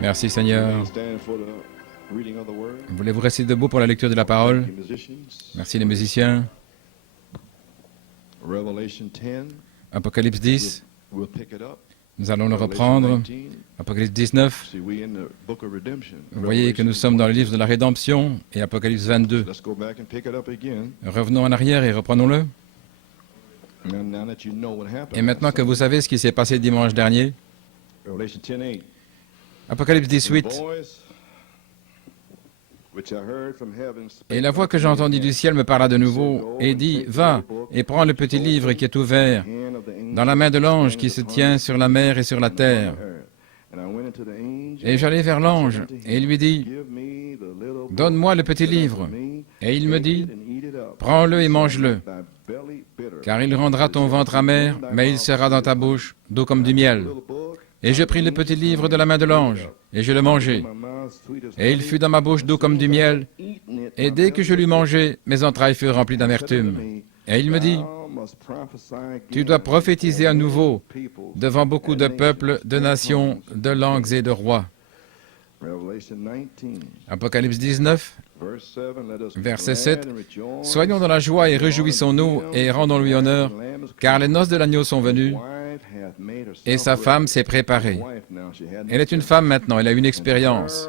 Merci Seigneur. Voulez-vous rester debout pour la lecture de la parole? Merci les musiciens. Apocalypse 10. Nous allons le reprendre. Apocalypse 19. Vous voyez que nous sommes dans le livre de la rédemption et Apocalypse 22. Revenons en arrière et reprenons-le. Et maintenant que vous savez ce qui s'est passé dimanche dernier, Apocalypse 18. Et la voix que j'ai entendue du ciel me parla de nouveau et dit, « Va et prends le petit livre qui est ouvert dans la main de l'ange qui se tient sur la mer et sur la terre. » Et j'allai vers l'ange et il lui dit, « Donne-moi le petit livre. » Et il me dit, « Prends-le et mange-le, car il rendra ton ventre amer, mais il sera dans ta bouche d'eau comme du miel. » Et je pris le petit livre de la main de l'ange, et je le mangeai. Et il fut dans ma bouche d'eau comme du miel, et dès que je l'eus mangé, mes entrailles furent remplies d'amertume. Et il me dit, « Tu dois prophétiser à nouveau devant beaucoup de peuples, de nations, de langues et de rois. » Apocalypse 19, verset 7. « Soyons dans la joie et réjouissons-nous et rendons-lui honneur, car les noces de l'agneau sont venues, et sa femme s'est préparée. » Elle est une femme maintenant, elle a une expérience.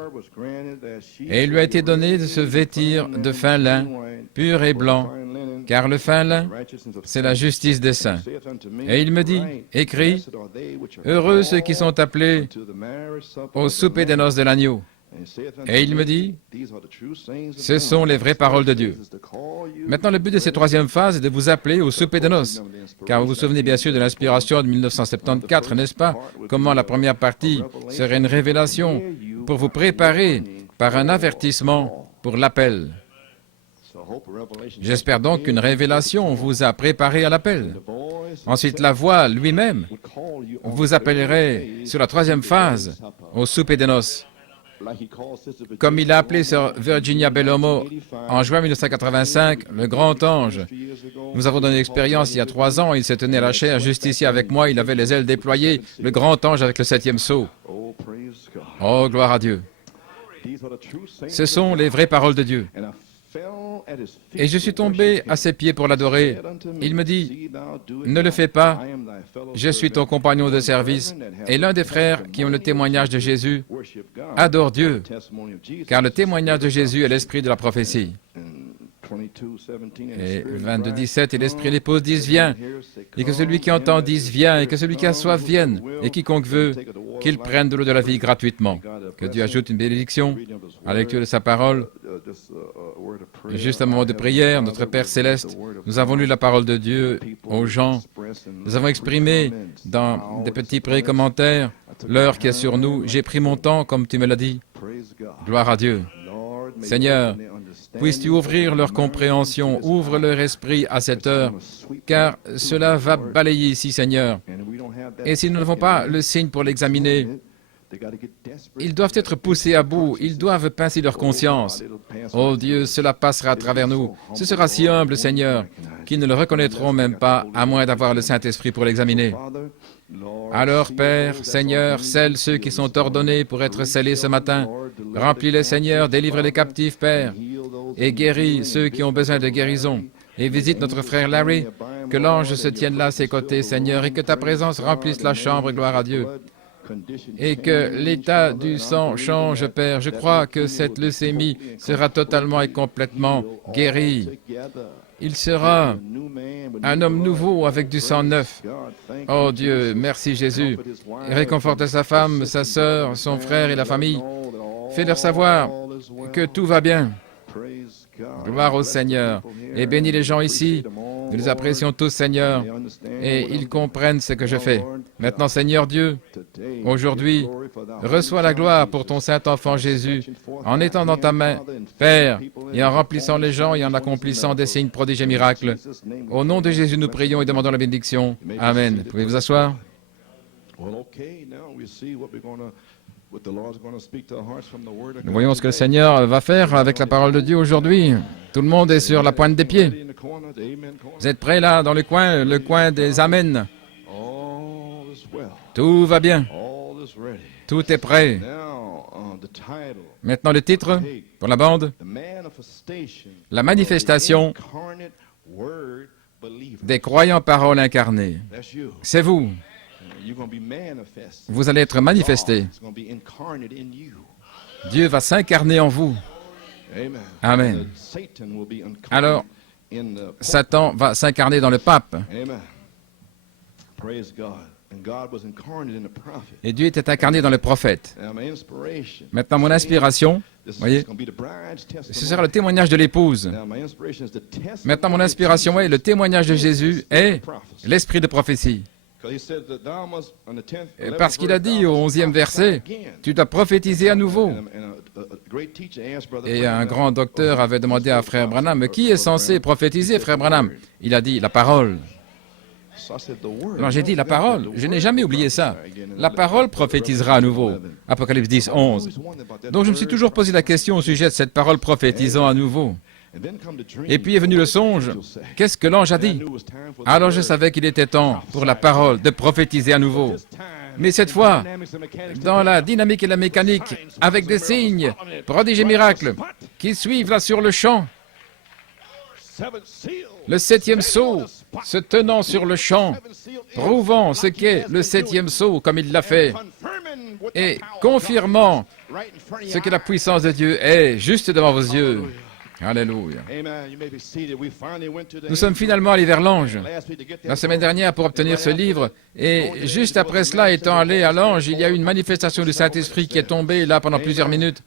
Et il lui a été donné de se vêtir de fin lin, pur et blanc, car le fin lin, c'est la justice des saints. Et il me dit, écris, « Heureux ceux qui sont appelés au souper des noces de l'agneau. » Et il me dit, ce sont les vraies paroles de Dieu. Maintenant, le but de cette troisième phase est de vous appeler au souper de noces. Car vous vous souvenez bien sûr de l'inspiration de 1974, n'est-ce pas? Comment la première partie serait une révélation pour vous préparer par un avertissement pour l'appel. J'espère donc qu'une révélation vous a préparé à l'appel. Ensuite, la voix lui-même vous appellerait sur la troisième phase au souper des noces. Comme il a appelé Sir Virginia Bellomo en juin 1985, le grand ange. Nous avons donné l'expérience il y a 3 ans, il se tenait à la chair juste ici avec moi, il avait les ailes déployées, le grand ange avec le 7e sceau. Oh, gloire à Dieu. Ce sont les vraies paroles de Dieu. Et je suis tombé à ses pieds pour l'adorer. Il me dit, ne le fais pas, je suis ton compagnon de service. Et l'un des frères qui ont le témoignage de Jésus adore Dieu, car le témoignage de Jésus est l'esprit de la prophétie. Et 22, 17, et l'esprit et l'épouse disent, viens, et que celui qui entend dise, viens, et que celui qui a soif vienne, et quiconque veut, qu'il prenne de l'eau de la vie gratuitement. Que Dieu ajoute une bénédiction à la lecture de sa parole. Juste un moment de prière, notre Père Céleste, nous avons lu la parole de Dieu aux gens. Nous avons exprimé dans des petits pré-commentaires l'heure qui est sur nous. J'ai pris mon temps, comme tu me l'as dit. Gloire à Dieu. Seigneur, puisses-tu ouvrir leur compréhension, ouvre leur esprit à cette heure, car cela va balayer ici, Seigneur. Et si nous n'avons pas le signe pour l'examiner, ils doivent être poussés à bout, ils doivent pincer leur conscience. Oh Dieu, cela passera à travers nous. Ce sera si humble, Seigneur, qu'ils ne le reconnaîtront même pas, à moins d'avoir le Saint-Esprit pour l'examiner. Alors, Père, Seigneur, scelle ceux qui sont ordonnés pour être scellés ce matin. Remplis-les, Seigneur, délivre les captifs, Père, et guéris ceux qui ont besoin de guérison. Et visite notre frère Larry, que l'ange se tienne là à ses côtés, Seigneur, et que ta présence remplisse la chambre, gloire à Dieu. Et que l'état du sang change, Père. Je crois que cette leucémie sera totalement et complètement guérie. Il sera un homme nouveau avec du sang neuf. Oh Dieu, merci Jésus. Et réconforte sa femme, sa sœur, son frère et la famille. Fais-leur savoir que tout va bien. Gloire au Seigneur. Et bénis les gens ici. Nous les apprécions tous, Seigneur. Et ils comprennent ce que je fais. Maintenant, Seigneur Dieu, aujourd'hui, reçois la gloire pour ton Saint-Enfant Jésus, en étendant ta main, Père, et en remplissant les gens et en accomplissant des signes, prodiges et miracles. Au nom de Jésus, nous prions et demandons la bénédiction. Amen. Pouvez vous asseoir? Nous voyons ce que le Seigneur va faire avec la parole de Dieu aujourd'hui. Tout le monde est sur la pointe des pieds. Vous êtes prêts là, dans le coin des Amen. Tout va bien. Tout est prêt. Maintenant le titre pour la bande, la manifestation des croyants paroles incarnées. C'est vous. Vous allez être manifesté. Dieu va s'incarner en vous. Amen. Alors, Satan va s'incarner dans le pape. Et Dieu était incarné dans le prophète. Maintenant, mon inspiration, voyez, ce sera le témoignage de l'épouse. Maintenant, mon inspiration est le témoignage de Jésus et l'esprit de prophétie. Parce qu'il a dit au 11e verset, tu dois prophétiser à nouveau. Et un grand docteur avait demandé à Frère Branham, qui est censé prophétiser, Frère Branham? Il a dit, la parole. Alors j'ai dit, la parole, je n'ai jamais oublié ça. La parole prophétisera à nouveau. Apocalypse 10, 11. Donc je me suis toujours posé la question au sujet de cette parole prophétisant à nouveau. Et puis est venu le songe, qu'est-ce que l'ange a dit? Alors je savais qu'il était temps pour la parole de prophétiser à nouveau. Mais cette fois, dans la dynamique et la mécanique, avec des signes, prodiges et miracles, qui suivent là sur le champ, le 7e sceau, se tenant sur le champ, prouvant ce qu'est le 7e sceau comme il l'a fait, et confirmant ce que la puissance de Dieu est, juste devant vos yeux. Alléluia. Nous sommes finalement allés vers l'ange la semaine dernière pour obtenir ce livre, et juste après cela, étant allé à l'ange, il y a eu une manifestation du Saint-Esprit qui est tombée là pendant plusieurs minutes.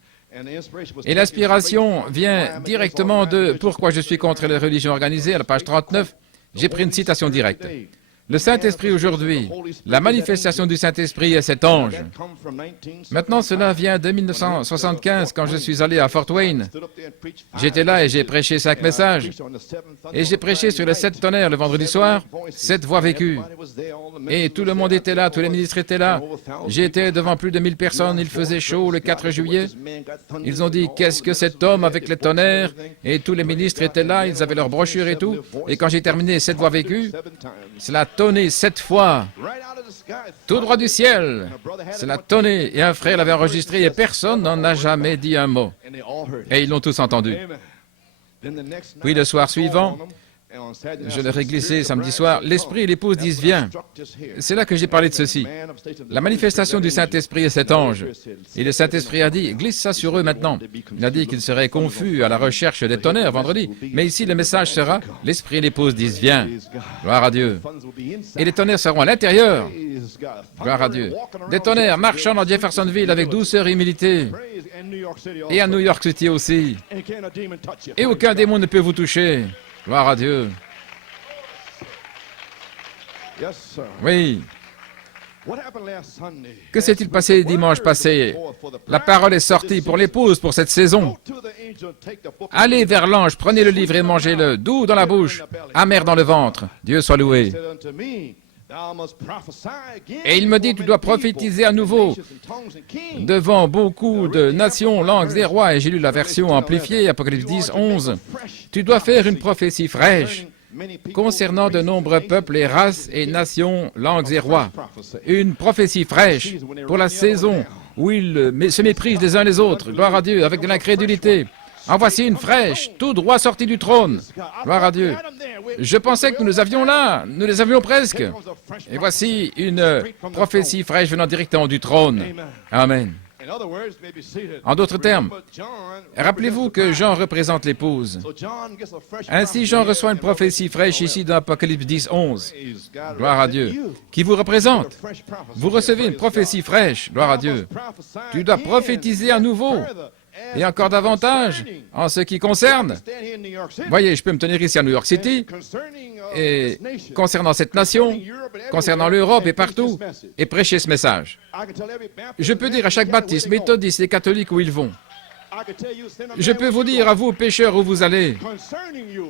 Et l'inspiration vient directement de « Pourquoi je suis contre les religions organisées » à la page 39. J'ai pris une citation directe. Le Saint-Esprit aujourd'hui, la manifestation du Saint-Esprit est cet ange. Maintenant, cela vient de 1975, quand je suis allé à Fort Wayne. J'étais là et j'ai prêché 5 messages. Et j'ai prêché sur les 7 tonnerres le vendredi soir, 7 voix vécues. Et tout le monde était là, tous les ministres étaient là. J'étais devant plus de 1000 personnes, il faisait chaud le 4 juillet. Ils ont dit, qu'est-ce que cet homme avec les tonnerres? Et tous les ministres étaient là, ils avaient leurs brochures et tout. Et quand j'ai terminé 7 voix vécues, cela a tonné 7 fois, tout droit du ciel. Cela a tonné, et un frère l'avait enregistré, et personne n'en a jamais dit un mot. Et ils l'ont tous entendu. Puis le soir suivant, je leur ai glissé samedi soir, l'Esprit et l'épouse disent, viens. C'est là que j'ai parlé de ceci. La manifestation du Saint-Esprit est cet ange. Et le Saint-Esprit a dit, glisse ça sur eux maintenant. Il a dit qu'ils seraient confus à la recherche des tonnerres vendredi. Mais ici, le message sera, l'Esprit et l'épouse disent, viens. Gloire à Dieu. Et les tonnerres seront à l'intérieur. Gloire à Dieu. Des tonnerres marchant dans Jeffersonville avec douceur et humilité. Et à New York City aussi. Et aucun démon ne peut vous toucher. Gloire à Dieu. Oui. Que s'est-il passé dimanche passé? La parole est sortie pour l'épouse pour cette saison. Allez vers l'ange, prenez le livre et mangez-le, doux dans la bouche, amer dans le ventre. Dieu soit loué. Et il me dit, tu dois prophétiser à nouveau devant beaucoup de nations, langues et rois. Et j'ai lu la version amplifiée, Apocalypse 10, 11. Tu dois faire une prophétie fraîche concernant de nombreux peuples et races et nations, langues et rois. Une prophétie fraîche pour la saison où ils se méprisent les uns les autres. Gloire à Dieu, avec de l'incrédulité. En voici une fraîche, tout droit sortie du trône. Gloire à Dieu. Je pensais que nous les avions là, nous les avions presque. Et voici une prophétie fraîche venant directement du trône. Amen. En d'autres termes, rappelez-vous que Jean représente l'épouse. Ainsi, Jean reçoit une prophétie fraîche ici dans Apocalypse 10, 11. Gloire à Dieu. Qui vous représente? Vous recevez une prophétie fraîche. Gloire à Dieu. Tu dois prophétiser à nouveau. Et encore davantage, en ce qui concerne, voyez, je peux me tenir ici à New York City, et concernant cette nation, concernant l'Europe et partout, et prêcher ce message. Je peux dire à chaque baptiste, méthodiste et catholique où ils vont. Je peux vous dire à vous, pécheurs, où vous allez,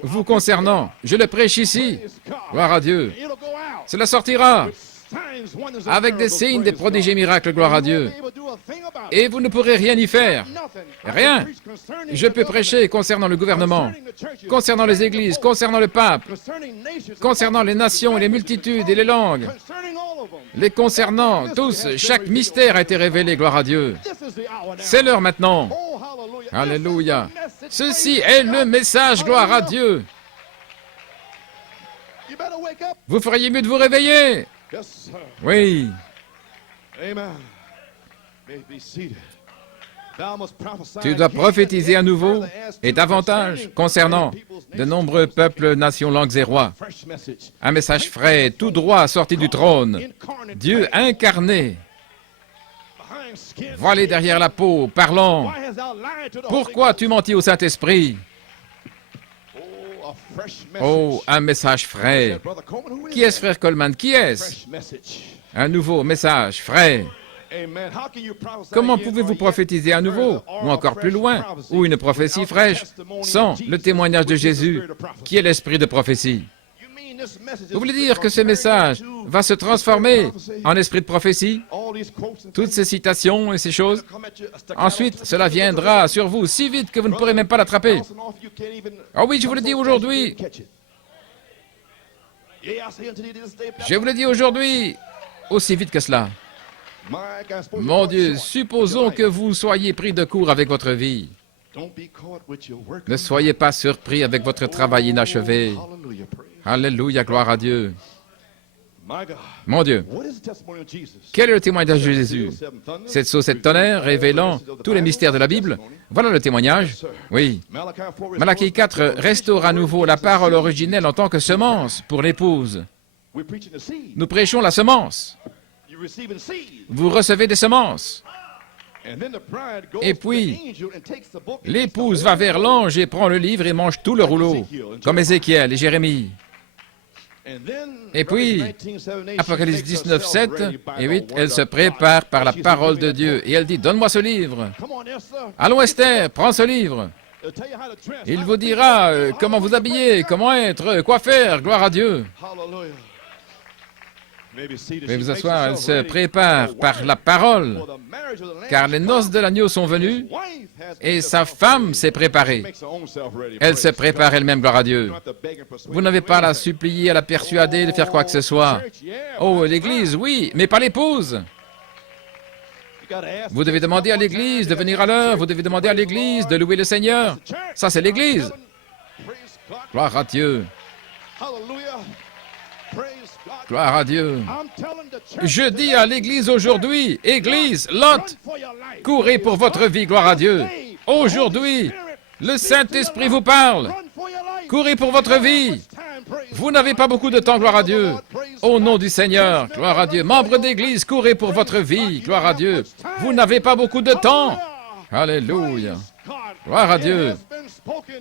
vous concernant. Je le prêche ici. Gloire à Dieu. Cela sortira avec des signes, des prodiges et miracles, gloire à Dieu. Et vous ne pourrez rien y faire. Rien. Je peux prêcher concernant le gouvernement, concernant les églises, concernant le pape, concernant les nations et les multitudes et les langues. Les concernant, tous, chaque mystère a été révélé, gloire à Dieu. C'est l'heure maintenant. Alléluia. Ceci est le message, gloire à Dieu. Vous feriez mieux de vous réveiller. Oui. Tu dois prophétiser à nouveau et davantage concernant de nombreux peuples, nations, langues et rois. Un message frais, tout droit, sorti du trône. Dieu incarné, voilé derrière la peau, parlant. Pourquoi as-tu menti au Saint-Esprit? Oh, un message frais. Qui est-ce, frère Coleman? Qui est-ce? Un nouveau message frais. Comment pouvez-vous prophétiser à nouveau, ou encore plus loin, ou une prophétie fraîche, sans le témoignage de Jésus, qui est l'esprit de prophétie? Vous voulez dire que ce message va se transformer en esprit de prophétie? Toutes ces citations et ces choses? Ensuite, cela viendra sur vous si vite que vous ne pourrez même pas l'attraper. Ah oui, je vous le dis aujourd'hui. Je vous le dis aujourd'hui, aussi vite que cela. Mon Dieu, supposons que vous soyez pris de court avec votre vie. Ne soyez pas surpris avec votre travail inachevé. Alléluia, gloire à Dieu. Mon Dieu, quel est le témoignage de Jésus? Cette sauce, cette tonnerre, révélant tous les mystères de la Bible. Voilà le témoignage. Oui. Malachie 4 restaure à nouveau la parole originelle en tant que semence pour l'épouse. Nous prêchons la semence. Vous recevez des semences. Et puis, l'épouse va vers l'ange et prend le livre et mange tout le rouleau, comme Ézéchiel et Jérémie. Et puis, Apocalypse 19, 7 et 8, elle se prépare par la parole de Dieu. Et elle dit, donne-moi ce livre. Allons Esther, prends ce livre. Il vous dira comment vous habiller, comment être, quoi faire, gloire à Dieu. Veuillez vous asseoir, elle se prépare par la parole, car les noces de l'agneau sont venues et sa femme s'est préparée. Elle se prépare elle-même, gloire à Dieu. Vous n'avez pas à la supplier, à la persuader de faire quoi que ce soit. Oh, l'Église, oui, mais pas l'épouse. Vous devez demander à l'Église de venir à l'heure, vous devez demander à l'Église de louer le Seigneur. Ça, c'est l'Église. Gloire à Dieu. Gloire à Dieu. Je dis à l'Église aujourd'hui, Église, Lot, courez pour votre vie, gloire à Dieu. Aujourd'hui, le Saint-Esprit vous parle. Courez pour votre vie. Vous n'avez pas beaucoup de temps, gloire à Dieu. Au nom du Seigneur, gloire à Dieu. Membres d'Église, courez pour votre vie, gloire à Dieu. Vous n'avez pas beaucoup de temps. Alléluia. Gloire à Dieu.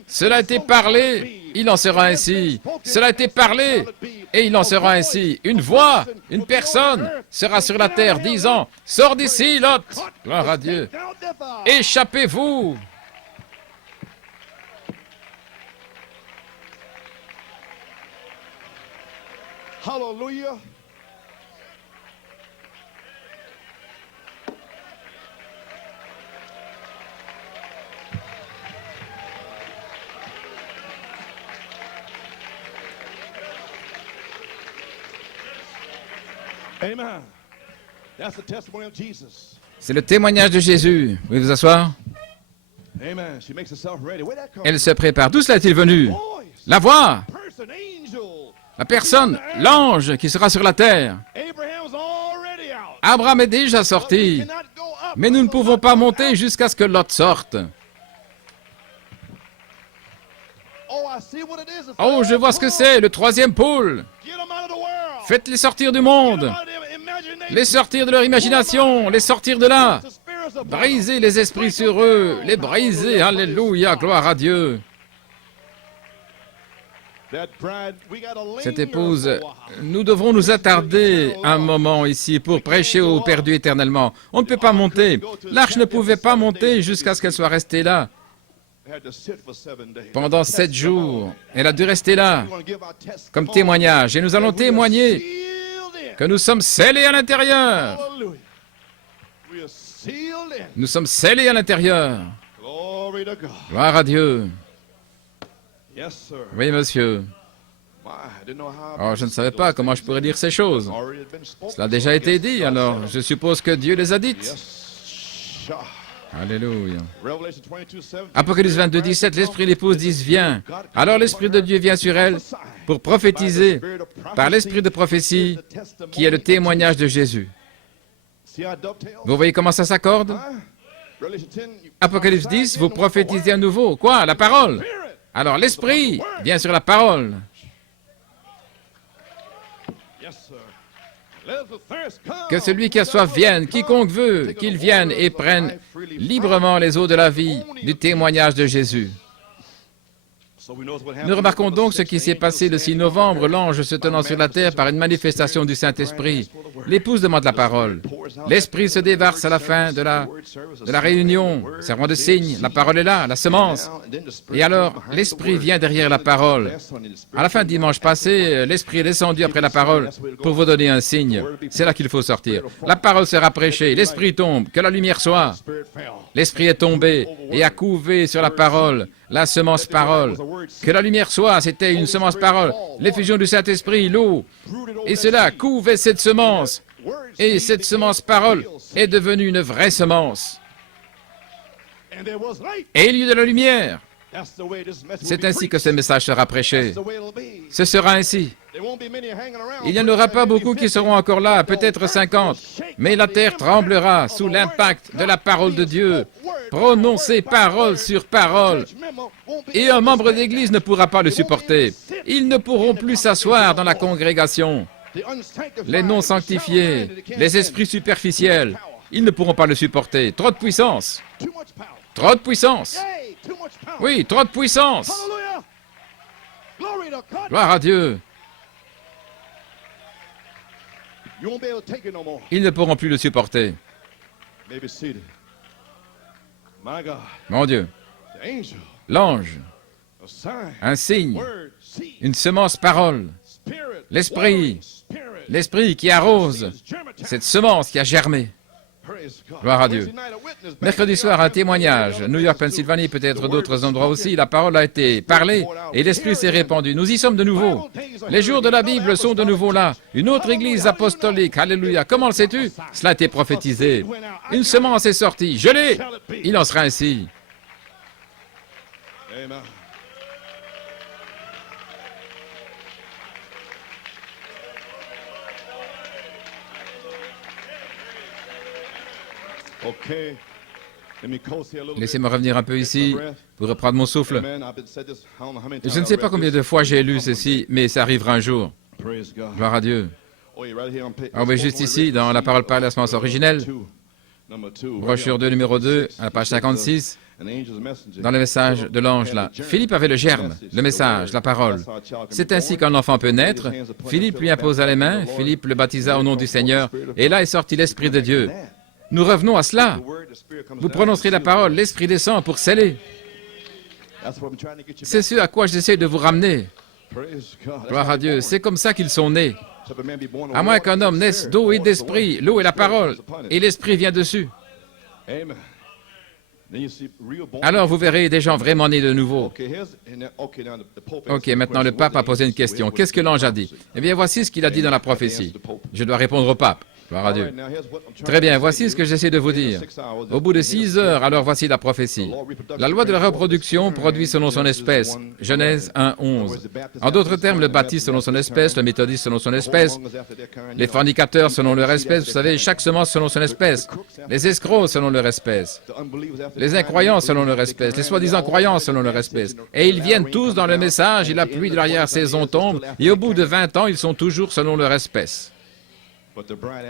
Cela a été parlé, il en sera ainsi. Cela a été parlé, et il en sera ainsi. Une voix, une personne sera sur la terre disant, « Sors d'ici, Lot !» Gloire à Dieu. Échappez-vous. Hallelujah. Amen. That's the testimony of Jesus. C'est le témoignage de Jésus. Vous pouvez vous asseoir? Amen. She makes herself ready. Where that come Elle se prépare. D'où cela est-il venu? La voix, person, angel. la personne, l'ange qui sera sur la terre. Abraham's already out. Abraham est déjà sorti, Cannot go up. mais nous ne pouvons pas monter jusqu'à ce que Lot sorte. Oh, I see what it is. It's Oh, je vois ce que c'est, le troisième pôle. Get them out of the world. Faites-les sortir du monde, Get 'em out of their imagination. les sortir de leur imagination, les sortir de là. The spirits of Briser les esprits sur eux, les briser. Alléluia, gloire à Dieu. that bride, we gotta Cette linger épouse, for a while. nous devrons nous attarder un moment ici pour prêcher aux perdus éternellement. On ne peut pas monter. L'arche ne pouvait pas monter jusqu'à ce qu'elle soit restée là Had to sit for 7 days. pendant 7 jours. Elle a dû rester là We're gonna give our testimony. comme témoignage. Et nous allons that we are témoigner sealed in. que nous sommes scellés à l'intérieur. Hallelujah. We are sealed in. Nous sommes scellés à l'intérieur. Glory to God. Gloire à Dieu. Yes, sir. Oui, monsieur. Oh, je ne savais pas comment je pourrais dire ces choses. Cela a déjà été dit, alors je suppose que Dieu les a dites. Alléluia. Apocalypse 22, 17, l'Esprit et l'épouse disent, viens. Alors l'Esprit de Dieu vient sur elle pour prophétiser par l'Esprit de prophétie qui est le témoignage de Jésus. Vous voyez comment ça s'accorde? Apocalypse 10, vous prophétisez à nouveau. Quoi? La parole. Alors l'Esprit vient sur la parole. Que celui qui a soif vienne, quiconque veut, qu'il vienne et prenne librement les eaux de la vie du témoignage de Jésus. Nous remarquons donc ce qui s'est passé le 6 novembre, l'ange se tenant sur la terre par une manifestation du Saint-Esprit. L'épouse demande la parole. L'Esprit se déverse à la fin de la réunion, servant de signe. La parole est là, la semence. Et alors, l'Esprit vient derrière la parole. À la fin de dimanche passé, l'Esprit est descendu après la parole pour vous donner un signe. C'est là qu'il faut sortir. La parole sera prêchée, l'Esprit tombe, que la lumière soit. L'Esprit est tombé et a couvé sur la parole, la semence parole. Que la lumière soit, c'était une semence parole. L'effusion du Saint-Esprit, l'eau. Et cela couvait cette semence. Et cette semence parole est devenue une vraie semence. Et il y eut de la lumière. C'est ainsi que ce message sera prêché. Ce sera ainsi. Il n'y en aura pas beaucoup qui seront encore là, peut-être 50, mais la terre tremblera sous l'impact de la parole de Dieu, prononcée parole sur parole, et un membre d'Église ne pourra pas le supporter. Ils ne pourront plus s'asseoir dans la congrégation. Les non-sanctifiés, les esprits superficiels, ils ne pourront pas le supporter. Trop de puissance. Trop de puissance. Oui, trop de puissance. Gloire à Dieu. Ils ne pourront plus le supporter. Mon Dieu, l'ange, un signe, une semence parole, l'Esprit qui arrose cette semence qui a germé. Gloire à Dieu. Mercredi soir, un témoignage. New York, Pennsylvanie, peut-être d'autres endroits aussi. La parole a été parlée et l'Esprit s'est répandu. Nous y sommes de nouveau. Les jours de la Bible sont de nouveau là. Une autre église apostolique. Alléluia. Comment le sais-tu? Cela a été prophétisé. Une semence est sortie. Je l'ai. Il en sera ainsi. Laissez-moi revenir un peu ici pour reprendre mon souffle. Je ne sais pas combien de fois j'ai lu ceci, mais ça arrivera un jour. Gloire à Dieu. On va juste ici, dans la parole par la semence originelle, brochure 2, numéro 2, à la page 56, dans le message de l'ange là. Philippe avait le germe, le message, la parole. C'est ainsi qu'un enfant peut naître. Philippe lui imposa les mains, Philippe le baptisa au nom du Seigneur, et là est sorti l'Esprit de Dieu. Nous revenons à cela. Vous prononcerez la parole, l'Esprit descend pour sceller. C'est ce à quoi j'essaie de vous ramener. Gloire à Dieu, c'est comme ça qu'ils sont nés. À moins qu'un homme naisse d'eau et d'esprit, l'eau est la parole, et l'Esprit vient dessus. Alors vous verrez des gens vraiment nés de nouveau. Ok, maintenant le pape a posé une question. Qu'est-ce que l'ange a dit? Eh bien, voici ce qu'il a dit dans la prophétie. Je dois répondre au pape. Gloire à Dieu. Très bien, voici ce que j'essaie de vous dire. Au bout de 6 heures, alors voici la prophétie. La loi de la reproduction produit selon son espèce. Genèse 1, 11. En d'autres termes, le baptiste selon son espèce, le méthodiste selon son espèce, les fornicateurs selon leur espèce, vous savez, chaque semence selon son espèce, les escrocs selon leur espèce, les incroyants selon leur espèce, les soi-disant croyants selon leur espèce. Et ils viennent tous dans le message et la pluie de l'arrière-saison tombe, et au bout de 20 ans, ils sont toujours selon leur espèce.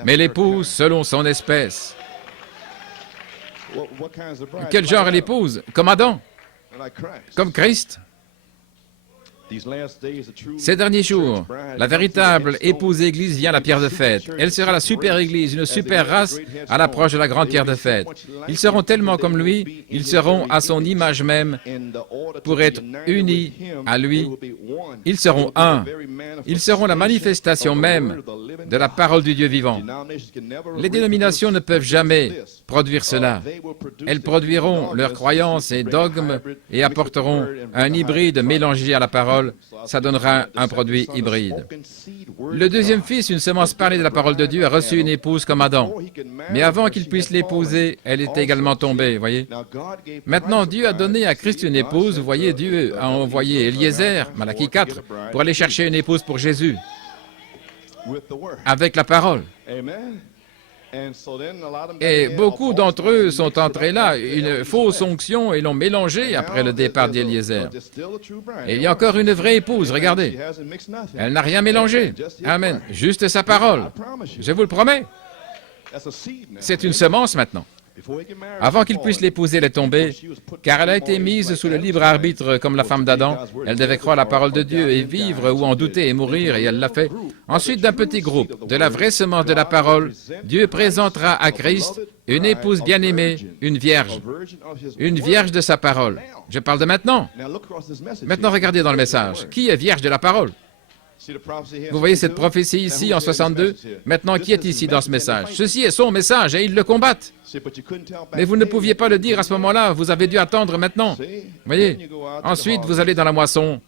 Mais l'épouse selon son espèce. Quel genre est l'épouse? Comme Adam? Comme Christ? Ces derniers jours, la véritable épouse Église vient à la pierre de fête. Elle sera la super Église, une super race à l'approche de la grande pierre de fête. Ils seront tellement comme lui, ils seront à son image même pour être unis à lui. Ils seront un. Ils seront la manifestation même de la parole du Dieu vivant. Les dénominations ne peuvent jamais produire cela. Elles produiront leurs croyances et dogmes et apporteront un hybride mélangé à la parole parole, ça donnera un produit hybride. Le deuxième fils, une semence parlée de la parole de Dieu, a reçu une épouse comme Adam. Mais avant qu'il puisse l'épouser, elle était également tombée, voyez. Maintenant, Dieu a donné à Christ une épouse. Vous voyez, Dieu a envoyé Eliezer, Malachie 4, pour aller chercher une épouse pour Jésus, avec la parole. Et beaucoup d'entre eux sont entrés là, une fausse onction, et l'ont mélangée après le départ d'Eliezer. Et il y a encore une vraie épouse, regardez. Elle n'a rien mélangé. Amen. Juste sa parole. Je vous le promets. C'est une semence maintenant. Avant qu'il puisse l'épouser, elle est tombée, car elle a été mise sous le libre arbitre comme la femme d'Adam. Elle devait croire la parole de Dieu et vivre ou en douter et mourir, et elle l'a fait. Ensuite, d'un petit groupe, de la vraie semence de la parole, Dieu présentera à Christ une épouse bien-aimée, une vierge de sa parole. Je parle de maintenant. Maintenant, regardez dans le message. Qui est vierge de la parole? Vous voyez cette prophétie ici en 62? Maintenant, qui est ici dans ce message? Ceci est son message et ils le combattent. Mais vous ne pouviez pas le dire à ce moment-là, vous avez dû attendre maintenant. Voyez? Ensuite, vous allez dans la moisson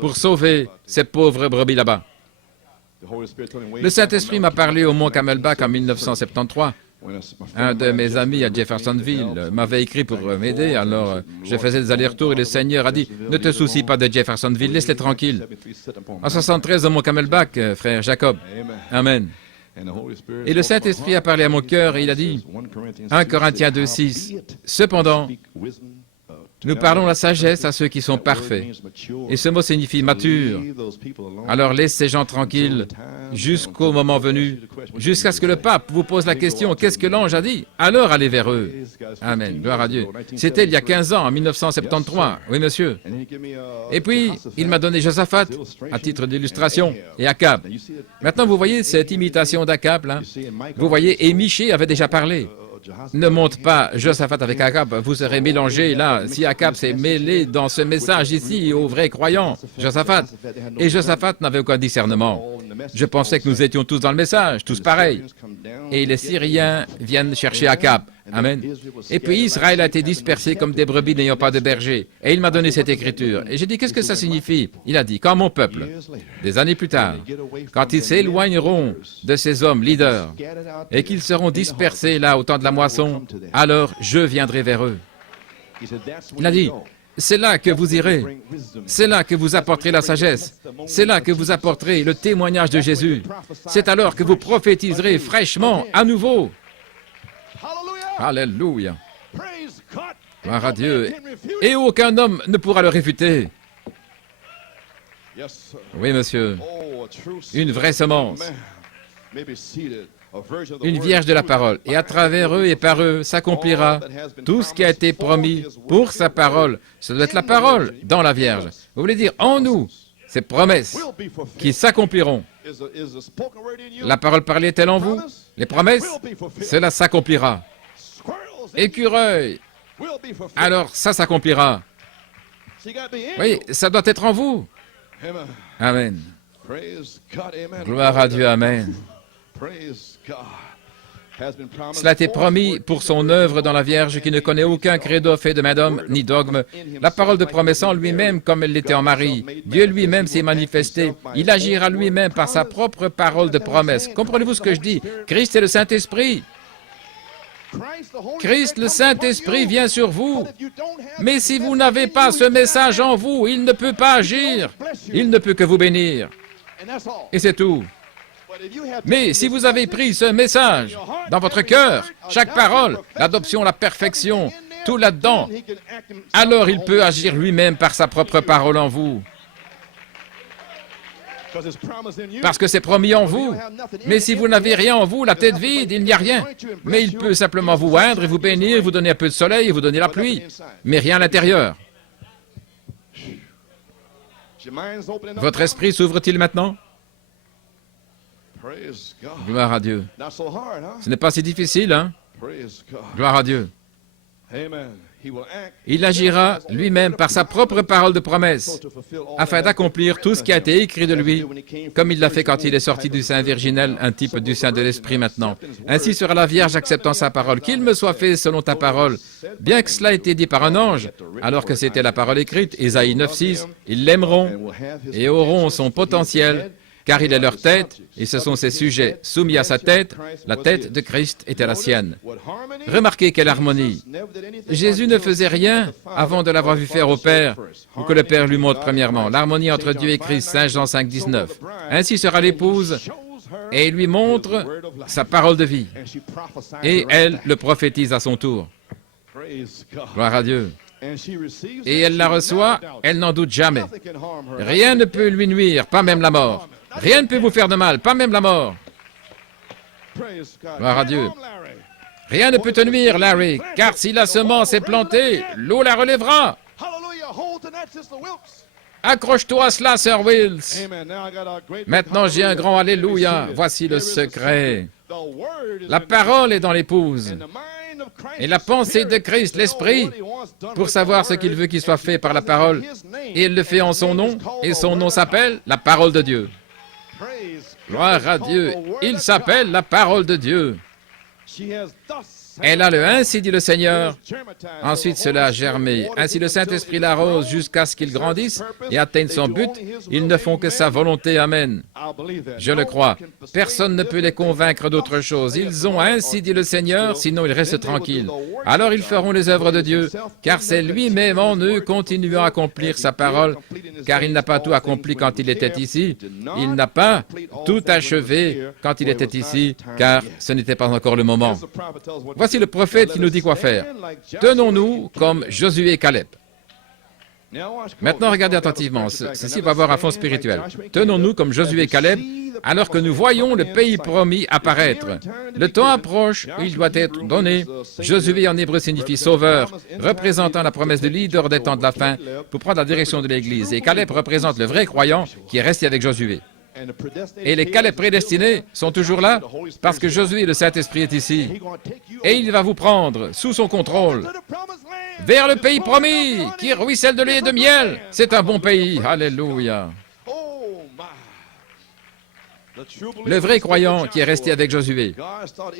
pour sauver ces pauvres brebis là-bas. Le Saint-Esprit m'a parlé au Mont Camelback en 1973. Un de mes amis à Jeffersonville m'avait écrit pour m'aider, alors je faisais des allers-retours et le Seigneur a dit « Ne te soucie pas de Jeffersonville, laisse-les tranquilles. » En 73, au Mont Camelback, frère Jacob. Amen. Et le Saint-Esprit a parlé à mon cœur et il a dit, 1 Corinthiens 2,6, « Cependant, nous parlons la sagesse à ceux qui sont parfaits. » Et ce mot signifie mature. Alors laisse ces gens tranquilles jusqu'au moment venu, jusqu'à ce que le pape vous pose la question, qu'est-ce que l'ange a dit? Alors allez vers eux. Amen. Gloire à Dieu. C'était il y a 15 ans, en 1973. Oui, monsieur. Et puis, il m'a donné Josaphat, à titre d'illustration, et Akab. Maintenant, vous voyez cette imitation d'Akab, là? Vous voyez, et Michée avait déjà parlé. Ne monte pas Josaphat avec Akab, vous serez mélangés là. Si Akab s'est mêlé dans ce message ici aux vrais croyants, Josaphat. Et Josaphat n'avait aucun discernement. Je pensais que nous étions tous dans le message, tous pareils. Et les Syriens viennent chercher Akab. Amen. Et puis Israël a été dispersé comme des brebis n'ayant pas de berger. Et il m'a donné cette écriture. Et j'ai dit, qu'est-ce que ça signifie? Il a dit, quand mon peuple, des années plus tard, quand ils s'éloigneront de ces hommes leaders et qu'ils seront dispersés là au temps de la moisson, alors je viendrai vers eux. Il a dit, c'est là que vous irez. C'est là que vous apporterez la sagesse. C'est là que vous apporterez le témoignage de Jésus. C'est alors que vous prophétiserez fraîchement, à nouveau. Alléluia. Gloire à Dieu. Et aucun homme ne pourra le réfuter. Oui, monsieur. Une vraie semence. Une vierge de la parole. Et à travers eux et par eux s'accomplira tout ce qui a été promis pour sa parole. Ça doit être la parole dans la vierge. Vous voulez dire en nous, ces promesses qui s'accompliront. La parole parlée est-elle en vous? Les promesses, cela s'accomplira. Écureuil, alors ça s'accomplira. Oui, ça doit être en vous. Amen. Gloire à Dieu, Amen. Cela a été promis pour son œuvre dans la Vierge qui ne connaît aucun credo fait de main d'homme ni dogme. La parole de promesse en lui-même comme elle l'était en Marie. Dieu lui-même s'est manifesté. Il agira lui-même par sa propre parole de promesse. Comprenez-vous ce que je dis? Christ est le Saint-Esprit. Christ, le Saint-Esprit, vient sur vous. Mais si vous n'avez pas ce message en vous, il ne peut pas agir. Il ne peut que vous bénir. Et c'est tout. Mais si vous avez pris ce message dans votre cœur, chaque parole, l'adoption, la perfection, tout là-dedans, alors il peut agir lui-même par sa propre parole en vous. Parce que c'est promis en vous. Mais si vous n'avez rien en vous, la tête vide, il n'y a rien. Mais il peut simplement vous oindre et vous bénir, vous donner un peu de soleil et vous donner la pluie. Mais rien à l'intérieur. Votre esprit s'ouvre-t-il maintenant? Gloire à Dieu. Ce n'est pas si difficile, hein? Gloire à Dieu. Amen. He will act Il agira lui-même par sa propre parole de promesse, afin d'accomplir tout ce qui a été écrit de lui, comme il l'a fait quand il est sorti du sein virginel, un type du sein de l'Esprit maintenant. Ainsi sera la Vierge acceptant sa parole, qu'il me soit fait selon ta parole. Bien que cela ait été dit par un ange, alors que c'était la parole écrite, Ésaïe 9,6, ils l'aimeront et auront son potentiel, car il est leur tête, et ce sont ses sujets soumis à sa tête. La tête de Christ était la sienne. Remarquez quelle harmonie. Jésus ne faisait rien avant de l'avoir vu faire au Père, ou que le Père lui montre premièrement. L'harmonie entre Dieu et Christ, Saint Jean 5, 19. Ainsi sera l'épouse, et il lui montre sa parole de vie. Et elle le prophétise à son tour. Gloire à Dieu. Et elle la reçoit, elle n'en doute jamais. Rien ne peut lui nuire, pas même la mort. Rien ne peut vous faire de mal, pas même la mort. Gloire à Dieu. Rien ne peut te nuire, Larry, car si la semence est plantée, l'eau la relèvera. Accroche-toi à cela, Sir Wills. Maintenant, j'ai un grand Alléluia. Voici le secret. La parole est dans l'épouse. Et la pensée de Christ, l'Esprit, pour savoir ce qu'il veut qu'il soit fait par la parole. Et il le fait en son nom, et son nom s'appelle la parole de Dieu. Gloire à Dieu. Il s'appelle la parole de Dieu. Elle a le ainsi dit le Seigneur. Ensuite, cela a germé. Ainsi, le Saint-Esprit l'arrose jusqu'à ce qu'il grandisse et atteigne son but. Ils ne font que sa volonté. Amen. Je le crois. Personne ne peut les convaincre d'autre chose. Ils ont ainsi dit le Seigneur, sinon ils restent tranquilles. Alors ils feront les œuvres de Dieu, car c'est lui-même en eux continuant à accomplir sa parole, car il n'a pas tout accompli quand il était ici. Il n'a pas tout achevé quand il était ici, car ce n'était pas encore le moment. Voici le prophète qui nous dit quoi faire. Tenons-nous comme Josué et Caleb. Maintenant, regardez attentivement. Ceci va avoir un fond spirituel. Tenons-nous comme Josué et Caleb, alors que nous voyons le pays promis apparaître. Le temps approche où il doit être donné. Josué en hébreu signifie sauveur, représentant la promesse de leader des temps de la fin pour prendre la direction de l'Église. Et Caleb représente le vrai croyant qui est resté avec Josué. Et les Caleb prédestinés sont toujours là parce que Josué, le Saint-Esprit, est ici. Et il va vous prendre sous son contrôle vers le pays promis qui ruisselle de lait et de miel. C'est un bon pays. Alléluia. Le vrai croyant qui est resté avec Josué.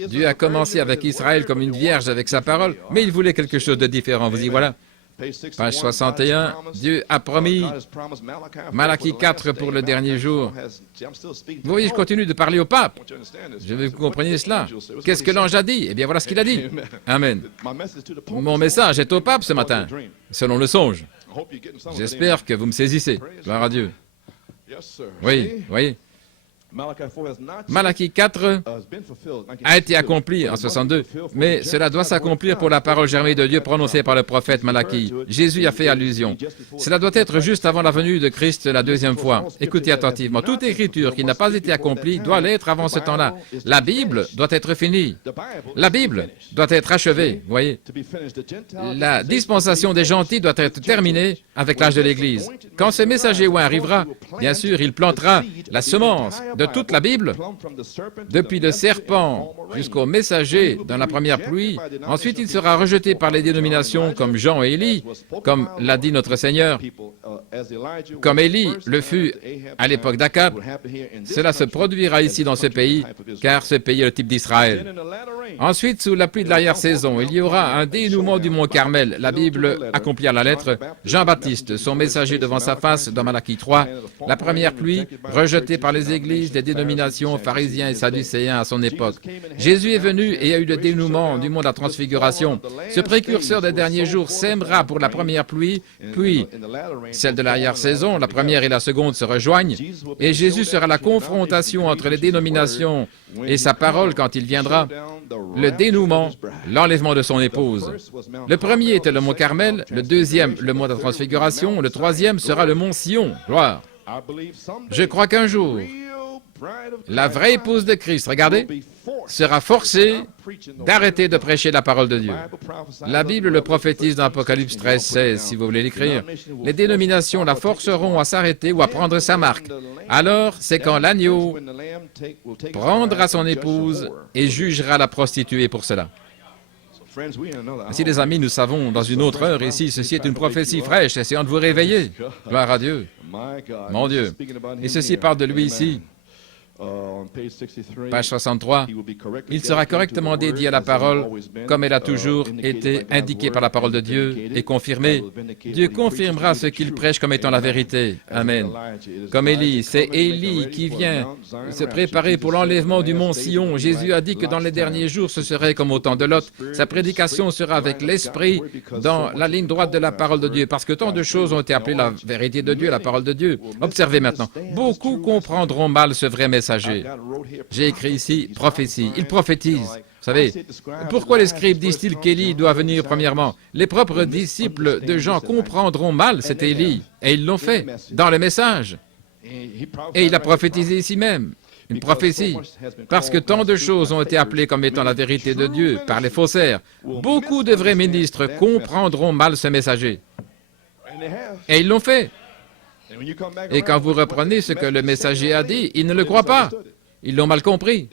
Dieu a commencé avec Israël comme une vierge avec sa parole, mais il voulait quelque chose de différent. Vous y voilà. Page 61, Dieu a promis Malachie 4 pour le dernier jour. Vous voyez, je continue de parler au pape. Je veux que vous compreniez cela. Qu'est-ce que l'ange a dit? Eh bien, voilà ce qu'il a dit. Amen. Mon message est au pape ce matin, selon le songe. J'espère que vous me saisissez. Gloire à Dieu. Oui, oui. Malachie 4 a été accompli en 62, mais cela doit s'accomplir pour la parole germée de Dieu prononcée par le prophète Malachie. Jésus a fait allusion. Cela doit être juste avant la venue de Christ la deuxième fois. Écoutez attentivement. Toute écriture qui n'a pas été accomplie doit l'être avant ce temps-là. La Bible doit être finie. La Bible doit être achevée. Vous voyez? La dispensation des gentils doit être terminée avec l'âge de l'Église. Quand ce messager oint arrivera, bien sûr, il plantera la semence de toute la Bible, depuis le serpent jusqu'au messager dans la première pluie. Ensuite, il sera rejeté par les dénominations comme Jean et Élie, comme l'a dit notre Seigneur. Comme Élie le fut à l'époque d'Akab, cela se produira ici dans ce pays, car ce pays est le type d'Israël. Ensuite, sous la pluie de l'arrière-saison, il y aura un dénouement du mont Carmel. La Bible accomplie à la lettre. Jean-Baptiste, son messager devant sa face dans Malachie 3. La première pluie, rejetée par les églises, les dénominations, pharisiens et sadducéens à son époque. Jésus est venu et a eu le dénouement du mont de la transfiguration. Ce précurseur des derniers jours sèmera pour la première pluie, puis celle de l'arrière-saison, la première et la seconde se rejoignent, et Jésus sera la confrontation entre les dénominations et sa parole quand il viendra. Le dénouement, l'enlèvement de son épouse. Le premier était le mont Carmel, le deuxième le mont de la transfiguration, le troisième sera le mont Sion. Gloire. Je crois qu'un jour, la vraie épouse de Christ, regardez, sera forcée d'arrêter de prêcher la parole de Dieu. La Bible le prophétise dans Apocalypse 13, 16, si vous voulez l'écrire. Les dénominations la forceront à s'arrêter ou à prendre sa marque. Alors, c'est quand l'agneau prendra son épouse et jugera la prostituée pour cela. Ainsi, les amis, nous savons dans une autre heure ici, ceci est une prophétie fraîche, essayant de vous réveiller. Gloire à Dieu. Mon Dieu. Et ceci parle de lui ici. Page 63, il sera correctement dédié à la parole, comme elle a toujours été indiquée par la parole de Dieu et confirmée. Dieu confirmera ce qu'il prêche comme étant la vérité. Amen. Comme Élie, c'est Élie qui vient se préparer pour l'enlèvement du mont Sion. Jésus a dit que dans les derniers jours, ce serait comme au temps de Lot. Sa prédication sera avec l'esprit dans la ligne droite de la parole de Dieu, parce que tant de choses ont été appelées la vérité de Dieu, la parole de Dieu. Observez maintenant, beaucoup comprendront mal ce vrai messager. J'ai écrit ici prophétie. Il prophétise. Vous savez, pourquoi les scribes disent-ils qu'Élie doit venir premièrement? Les propres disciples de Jean comprendront mal cet Élie, et ils l'ont fait dans le message. Et il a prophétisé ici même, une prophétie, parce que tant de choses ont été appelées comme étant la vérité de Dieu par les faussaires. Beaucoup de vrais ministres comprendront mal ce messager. Et ils l'ont fait. Et quand vous reprenez ce que le messager a dit, ils ne le croient pas. Ils l'ont mal compris.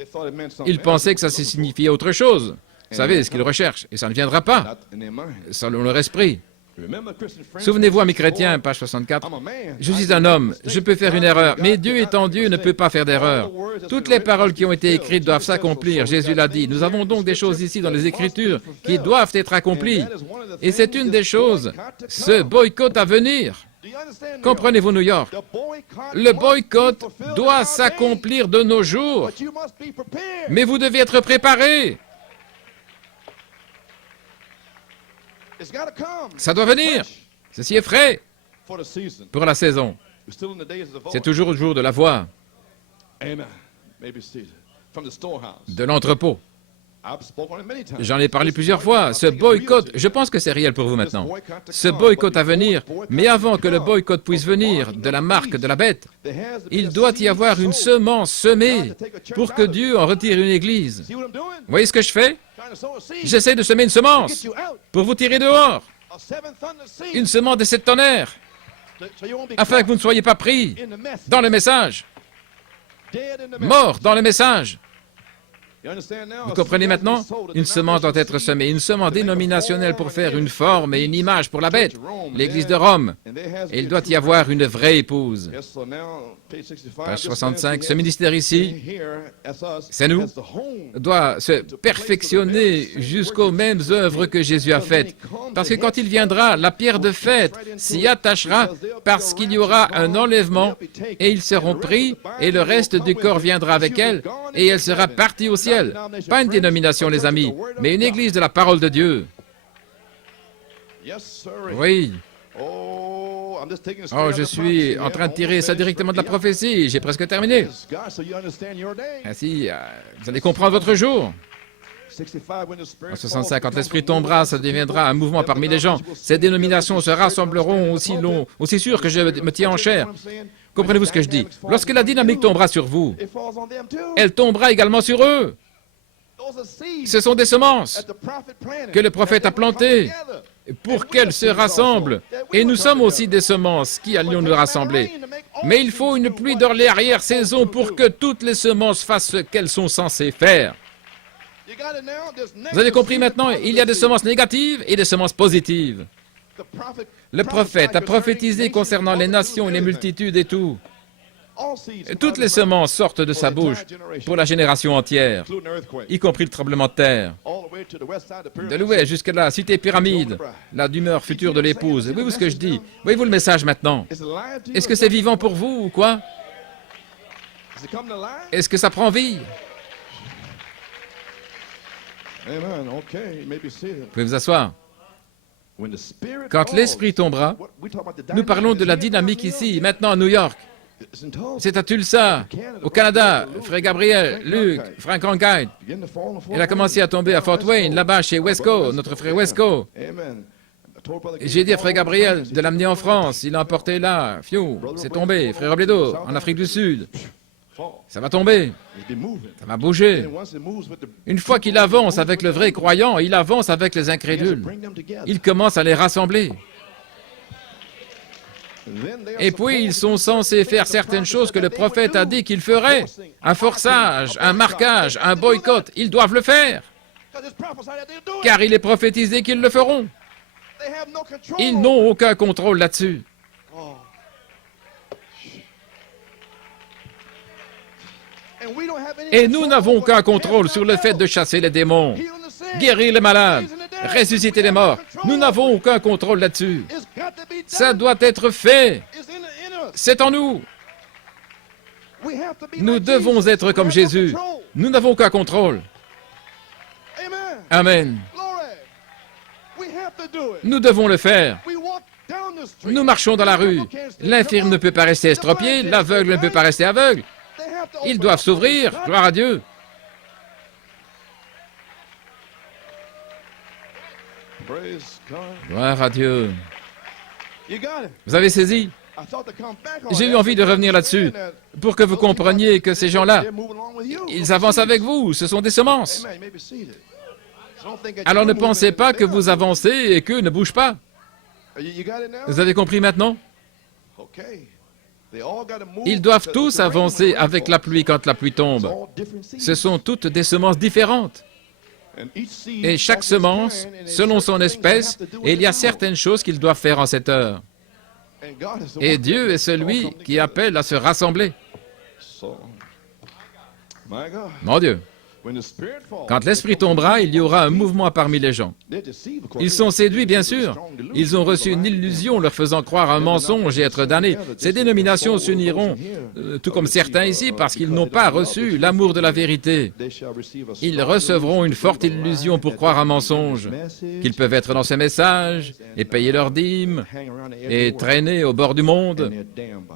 Ils pensaient que ça signifiait autre chose. Vous savez ce qu'ils recherchent, et ça ne viendra pas, selon leur esprit. Souvenez-vous, amis chrétiens, page 64, je suis un homme, je peux faire une erreur, mais Dieu étant Dieu ne peut pas faire d'erreur. Toutes les paroles qui ont été écrites doivent s'accomplir, Jésus l'a dit. Nous avons donc des choses ici dans les Écritures qui doivent être accomplies. Et c'est une des choses, ce boycott à venir. Comprenez-vous, New York? Le boycott doit s'accomplir de nos jours. Mais vous devez être préparés. Ça doit venir. Ceci est frais pour la saison. C'est toujours le jour de la voie, de l'entrepôt. J'en ai parlé plusieurs fois. Ce boycott, je pense que c'est réel pour vous maintenant. Ce boycott à venir, mais avant que le boycott puisse venir de la marque de la bête, il doit y avoir une semence semée pour que Dieu en retire une église. Vous voyez ce que je fais? J'essaie de semer une semence pour vous tirer dehors. Une semence de 7 tonnerres, afin que vous ne soyez pas pris dans le message, mort dans le message. Vous comprenez maintenant? Une semence doit être semée, une semence dénominationnelle pour faire une forme et une image pour la bête, l'Église de Rome. Et il doit y avoir une vraie épouse. Page 65, ce ministère ici, c'est nous, doit se perfectionner jusqu'aux mêmes œuvres que Jésus a faites. Parce que quand il viendra, la pierre de fête s'y attachera parce qu'il y aura un enlèvement et ils seront pris et le reste du corps viendra avec elle et elle sera partie au ciel. Pas une dénomination, les amis, mais une église de la parole de Dieu. Oui. Oh, je suis en train de tirer ça directement de la prophétie. J'ai presque terminé. Ainsi, vous allez comprendre votre jour. En 65, quand l'Esprit tombera, ça deviendra un mouvement parmi les gens. Ces dénominations se rassembleront aussi sûr que je me tiens en chair. Comprenez-vous ce que je dis? Lorsque la dynamique tombera sur vous, elle tombera également sur eux. Ce sont des semences que le prophète a plantées pour qu'elles se rassemblent. Et nous sommes aussi des semences qui allions nous rassembler. Mais il faut une pluie dans l'arrière-saison pour que toutes les semences fassent ce qu'elles sont censées faire. Vous avez compris maintenant? Il y a des semences négatives et des semences positives. Le prophète a prophétisé concernant les nations et les multitudes et tout. Toutes les semences sortent de sa bouche pour la génération entière, y compris le tremblement de terre. De l'ouest jusqu'à la cité pyramide, la demeure future de l'épouse. Voyez-vous ce que je dis? Voyez-vous le message maintenant? Est-ce que c'est vivant pour vous ou quoi? Est-ce que ça prend vie? Vous pouvez vous asseoir. Quand l'Esprit tombera, nous parlons de la dynamique ici, maintenant à New York. C'est à Tulsa, au Canada, Frère Gabriel, Luc, Frank Ronguide. Il a commencé à tomber à Fort Wayne, là-bas chez Wesco, notre frère Wesco. Et j'ai dit à Frère Gabriel de l'amener en France. Il l'a emporté là. Fiou, c'est tombé. Frère Robledo, en Afrique du Sud. Ça va tomber. Ça va bouger. Une fois qu'il avance avec le vrai croyant, il avance avec les incrédules. Il commence à les rassembler. Et puis, ils sont censés faire certaines choses que le prophète a dit qu'ils feraient. Un forçage, un marquage, un boycott, ils doivent le faire. Because it's prophesied that they'll do it. car il est prophétisé qu'ils le feront. They have no control. Ils n'ont aucun contrôle là-dessus. Oh. And we don't have any Et nous control n'avons over aucun the contrôle cast sur le out fait de devils, chasser les démons, healing the sick, guérir les malades, raising the dead. ressusciter We les have morts. no control Nous n'avons over it. aucun contrôle là-dessus. It's got to be done. Ça doit être fait. It's in us. C'est en nous. We have to be Nous like devons Jesus. être We comme have no Jésus. control. Nous n'avons aucun contrôle. Amen. Amen. Glory. We have to do it. Nous devons le faire. We walk down the street. Nous marchons dans la rue. L'infirme ne peut pas rester estropié, l'aveugle ne peut pas rester aveugle. They have to Ils open doivent up. s'ouvrir. Gloire à Dieu. Praise God. Gloire à Dieu. You got it. Vous avez saisi? I thought to come back on J'ai eu that. envie de revenir là-dessus pour que vous compreniez que ces gens-là, They're moving along with you. ils avancent avec vous. Ce sont des semences. Amen. You may be seated. So don't think that Alors ne you're pensez moving pas and que they're vous not. avancez et qu'eux ne bougent pas. You got it now? Vous avez compris maintenant? Okay. They all got to move Ils doivent with tous the rain when avancer the rain avec la falls. pluie quand la pluie It's tombe. all different seeds. Ce sont toutes des semences différentes. And each seed Et chaque has its semence, kind, and there's selon certain son things they espèce, have to do et il y a in the hour. certaines choses qu'ils doivent faire en cette heure. And God is the Et one Dieu that est celui all come qui together. appelle à se rassembler. So, my God. Mon Dieu, When the Spirit falls, quand l'Esprit tombera, il y aura un mouvement parmi les gens. they're deceived, of course. Ils sont séduits, bien sûr. Ils ont reçu une illusion leur faisant croire un mensonge et être damnés. Ces dénominations s'uniront, tout comme certains ici, parce qu'ils n'ont pas reçu l'amour de la vérité. Ils recevront une forte illusion pour croire un mensonge, qu'ils peuvent être dans ce message et payer leurs dîmes et traîner au bord du monde,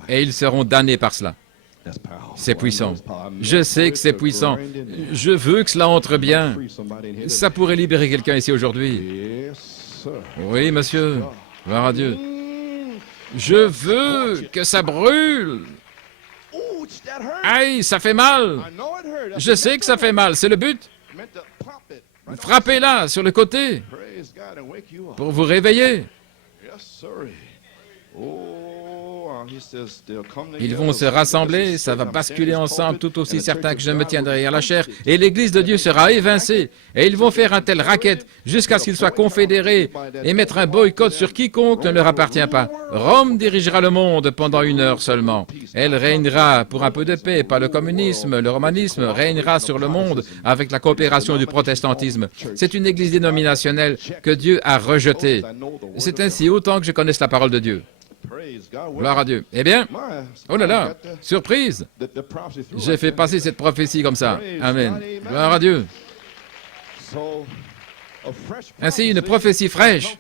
et ils seront damnés par cela. C'est puissant. Je sais que c'est puissant. Je veux que cela entre bien. Ça pourrait libérer quelqu'un ici aujourd'hui. Oui, monsieur. Gloire à Dieu. Je veux que ça brûle. Aïe, ça fait mal. Je sais que ça fait mal. C'est le but. Frappez-la sur le côté pour vous réveiller. Ils vont se rassembler, ça va basculer ensemble, tout aussi certain que je me tiens derrière la chair, et l'Église de Dieu sera évincée, et ils vont faire un tel racket jusqu'à ce qu'ils soient confédérés et mettre un boycott sur quiconque ne leur appartient pas. Rome dirigera le monde pendant 1 heure seulement. Elle régnera pour un peu de paix, pas le communisme, le romanisme régnera sur le monde avec la coopération du protestantisme. C'est une Église dénominationnelle que Dieu a rejetée. C'est ainsi autant que je connaisse la parole de Dieu. Gloire à Dieu. Eh bien, oh là là, surprise, j'ai fait passer cette prophétie comme ça. Amen. Gloire à Dieu. Ainsi, une prophétie fraîche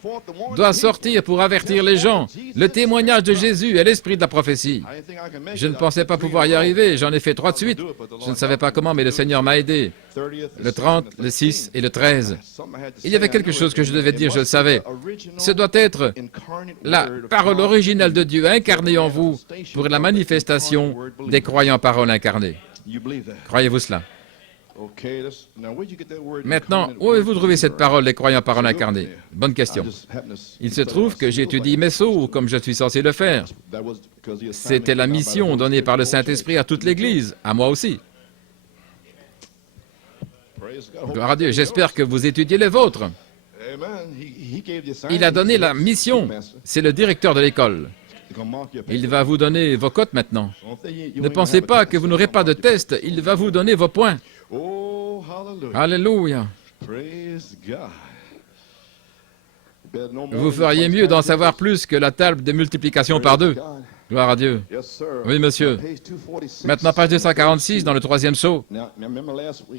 doit sortir pour avertir les gens. Le témoignage de Jésus est l'esprit de la prophétie. Je ne pensais pas pouvoir y arriver, j'en ai fait 3 de suite. Je ne savais pas comment, mais le Seigneur m'a aidé. Le 30, le 6 et le 13. Il y avait quelque chose que je devais dire, je le savais. Ce doit être la parole originelle de Dieu incarnée en vous pour la manifestation des croyants paroles incarnées. Croyez-vous cela? Maintenant, où avez-vous trouvé cette parole, les croyants paroles incarnées? Bonne question. Il se trouve que j'étudie Messo, comme je suis censé le faire. C'était la mission donnée par le Saint-Esprit à toute l'Église, à moi aussi. Gloire à Dieu, j'espère que vous étudiez les vôtres. Il a donné la mission, c'est le directeur de l'école. Il va vous donner vos cotes maintenant. Ne pensez pas que vous n'aurez pas de test, il va vous donner vos points. Alléluia. Vous feriez mieux d'en savoir plus que la table de multiplication par 2. Gloire à Dieu. Oui, monsieur. Maintenant, page 246, dans le 3e sceau.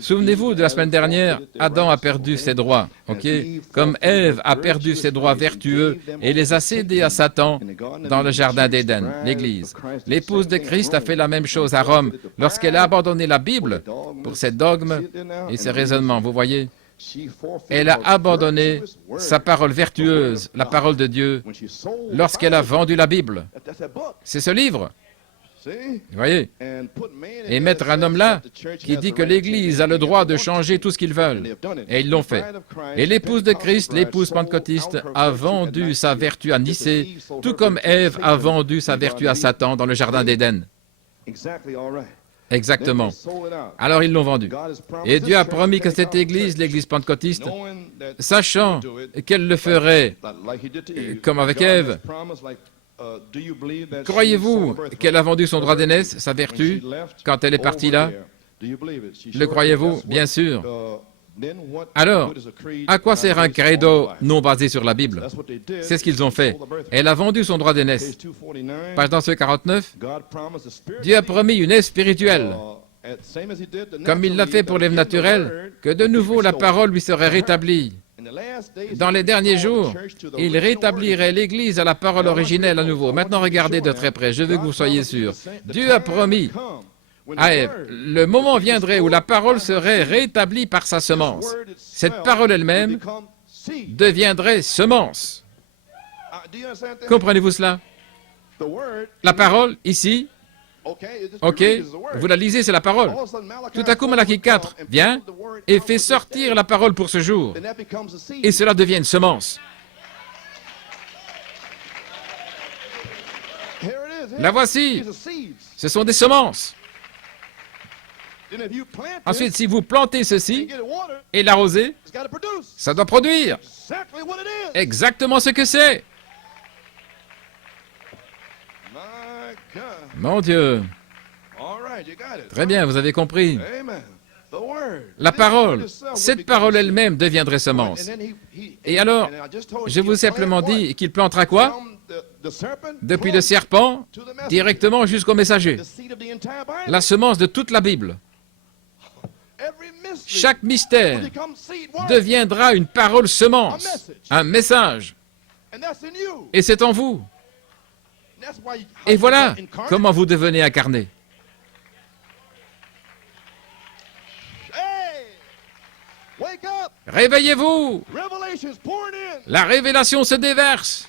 Souvenez-vous de la semaine dernière, Adam a perdu ses droits, ok? Comme Ève a perdu ses droits vertueux et les a cédés à Satan dans le jardin d'Éden, l'Église. L'épouse de Christ a fait la même chose à Rome lorsqu'elle a abandonné la Bible pour ses dogmes et ses raisonnements, vous voyez? Elle a abandonné sa parole vertueuse, la parole de Dieu, lorsqu'elle a vendu la Bible. C'est ce livre. Vous voyez? Et mettre un homme là qui dit que l'Église a le droit de changer tout ce qu'ils veulent. Et ils l'ont fait. Et l'épouse de Christ, l'épouse pentecôtiste, a vendu sa vertu à Nicée, tout comme Ève a vendu sa vertu à Satan dans le jardin d'Éden. Exactement. Alors ils l'ont vendu. Et Dieu a promis que cette Église, l'Église pentecôtiste, sachant qu'elle le ferait comme avec Ève, croyez-vous qu'elle a vendu son droit d'aînesse, sa vertu, quand elle est partie là? Le croyez-vous? Bien sûr. Alors, à quoi sert un credo non basé sur la Bible? C'est ce qu'ils ont fait. Elle a vendu son droit d'aînesse. Page dans ce 49, Dieu a promis une aide spirituelle, comme il l'a fait pour l'Ève naturelle, que de nouveau la parole lui serait rétablie. Dans les derniers jours, il rétablirait l'Église à la parole originelle à nouveau. Maintenant, regardez de très près, je veux que vous soyez sûrs. Dieu a promis à Ève, le moment viendrait où la parole serait rétablie par sa semence. Cette parole elle-même deviendrait semence. Comprenez-vous cela? La parole, ici, ok, vous la lisez, c'est la parole. Tout à coup, Malachie 4 vient et fait sortir la parole pour ce jour. Et cela devient une semence. La voici. Ce sont des semences. Ensuite, si vous plantez ceci et l'arrosez, ça doit produire exactement ce que c'est. Mon Dieu. Très bien, vous avez compris. La parole, cette parole elle-même deviendrait semence. Et alors, je vous ai simplement dit qu'il plantera quoi? Depuis le serpent, directement jusqu'au messager. La semence de toute la Bible. Chaque mystère deviendra une parole semence, un message. Et c'est en vous. Et voilà comment vous devenez incarné. Réveillez-vous! La révélation se déverse.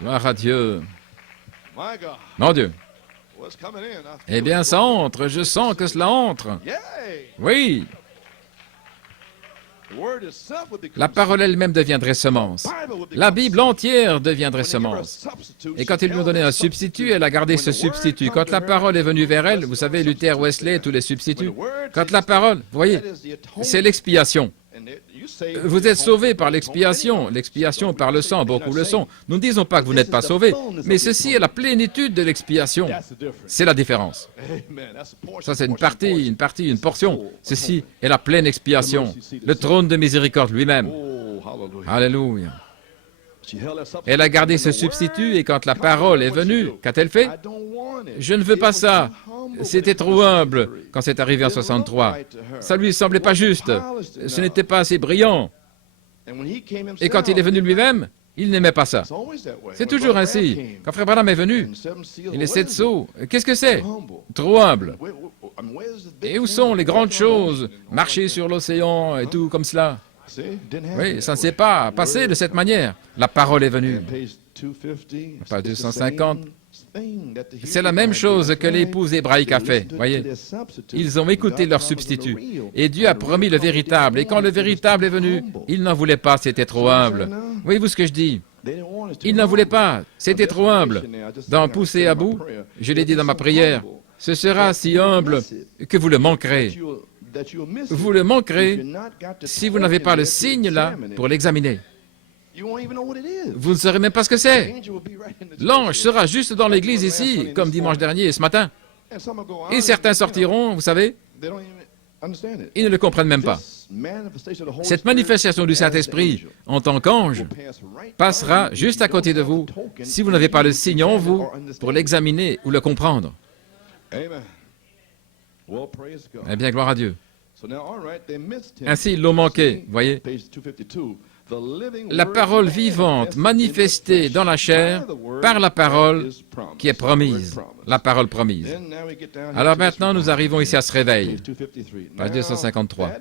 Gloire à Dieu. Mon Dieu. Eh bien, ça entre. Je sens que cela entre. Oui. La parole elle-même deviendrait semence. La Bible entière deviendrait semence. Et quand ils lui ont donné un substitut, elle a gardé ce substitut. Quand la parole est venue vers elle, vous savez, Luther, Wesley, tous les substituts, quand la parole, vous voyez, c'est l'expiation. Vous êtes sauvés par l'expiation par le sang, beaucoup le sont. Nous ne disons pas que vous n'êtes pas sauvés, mais ceci est la plénitude de l'expiation. C'est la différence. Ça, c'est une portion. Ceci est la pleine expiation, le trône de miséricorde lui-même. Alléluia. Elle a gardé ce substitut et quand la parole est venue, qu'a-t-elle fait? Je ne veux pas ça. C'était trop humble quand c'est arrivé en 63. Ça lui semblait pas juste. Ce n'était pas assez brillant. Et quand il est venu lui-même, il n'aimait pas ça. C'est toujours ainsi. Quand Frère Branham est venu, et les 7 sceaux, qu'est-ce que c'est? Trop humble. Et où sont les grandes choses? Marcher sur l'océan et tout comme cela. Oui, ça ne s'est pas passé de cette manière. La parole est venue. Page 250. C'est la même chose que l'épouse hébraïque a fait, voyez. Ils ont écouté leur substitut. Et Dieu a promis le véritable. Et quand le véritable est venu, ils n'en voulaient pas, c'était trop humble. Voyez-vous ce que je dis? Ils n'en voulaient pas, c'était trop humble. Dans Pousser à bout, je l'ai dit dans ma prière, ce sera si humble que vous le manquerez. Vous le manquerez si vous n'avez pas le signe là pour l'examiner. Vous ne saurez même pas ce que c'est. L'ange sera juste dans l'église ici, comme dimanche dernier et ce matin. Et certains sortiront, vous savez, ils ne le comprennent même pas. Cette manifestation du Saint-Esprit en tant qu'ange passera juste à côté de vous si vous n'avez pas le signe en vous pour l'examiner ou le comprendre. Eh bien, gloire à Dieu. Ainsi, ils l'ont manqué, voyez. La parole vivante manifestée dans la chair par la parole qui est promise, la parole promise. Alors maintenant, nous arrivons ici à ce réveil, page 253.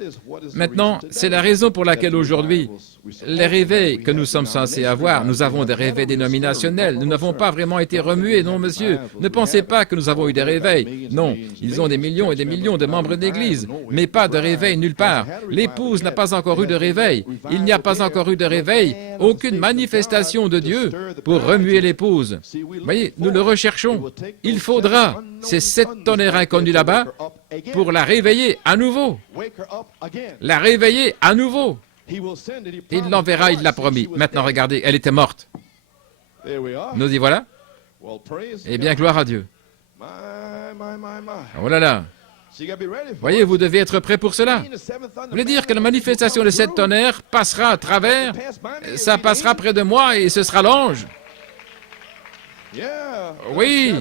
Maintenant, c'est la raison pour laquelle aujourd'hui, les réveils que nous sommes censés avoir, nous avons des réveils dénominationnels, nous n'avons pas vraiment été remués, non monsieur. Ne pensez pas que nous avons eu des réveils. Non, ils ont des millions et des millions de membres d'église, mais pas de réveil nulle part. L'épouse n'a pas encore eu de réveil. Il n'y a pas encore eu de réveil, aucune manifestation de Dieu pour remuer l'épouse. Vous voyez, nous le recherchons. Il faudra ces 7 tonnerres inconnus là-bas pour la réveiller à nouveau. La réveiller à nouveau. Il l'enverra, il l'a promis. Maintenant, regardez, elle était morte. Nous y voilà. Eh bien, gloire à Dieu. Oh là là. Voyez, vous devez être prêt pour cela. Vous voulez dire que la manifestation de 7 tonnerres passera à travers, ça passera près de moi et ce sera l'ange. Oui,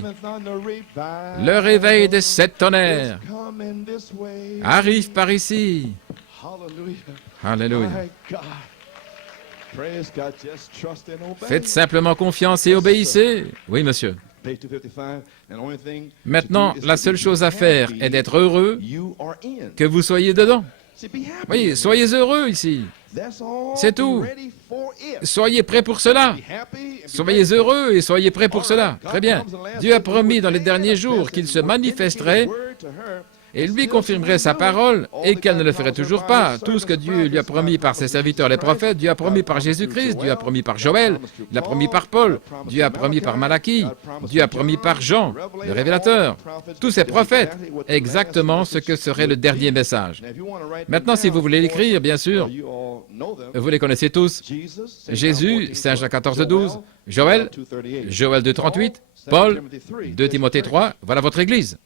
le réveil des 7 tonnerres arrive par ici. Alléluia. Faites simplement confiance et obéissez. Oui, monsieur. Maintenant, la seule chose à faire est d'être heureux que vous soyez dedans. Oui, soyez heureux ici. C'est tout. Soyez prêts pour cela. Soyez heureux et soyez prêts pour cela. Très bien. Dieu a promis dans les derniers jours qu'il se manifesterait et lui confirmerait sa parole et qu'elle ne le ferait toujours pas. Tout ce que Dieu lui a promis par ses serviteurs les prophètes, Dieu a promis par Jésus-Christ, Dieu a promis par Joël, il a promis par Paul, Dieu a promis par Malachie, Dieu a promis par Jean, le révélateur. Tous ces prophètes, exactement ce que serait le dernier message. Maintenant, si vous voulez l'écrire, bien sûr, vous les connaissez tous. Jésus, Saint Jean 14,12, Joël, Joël 2,38, Paul, 2 Timothée 3, voilà votre Église.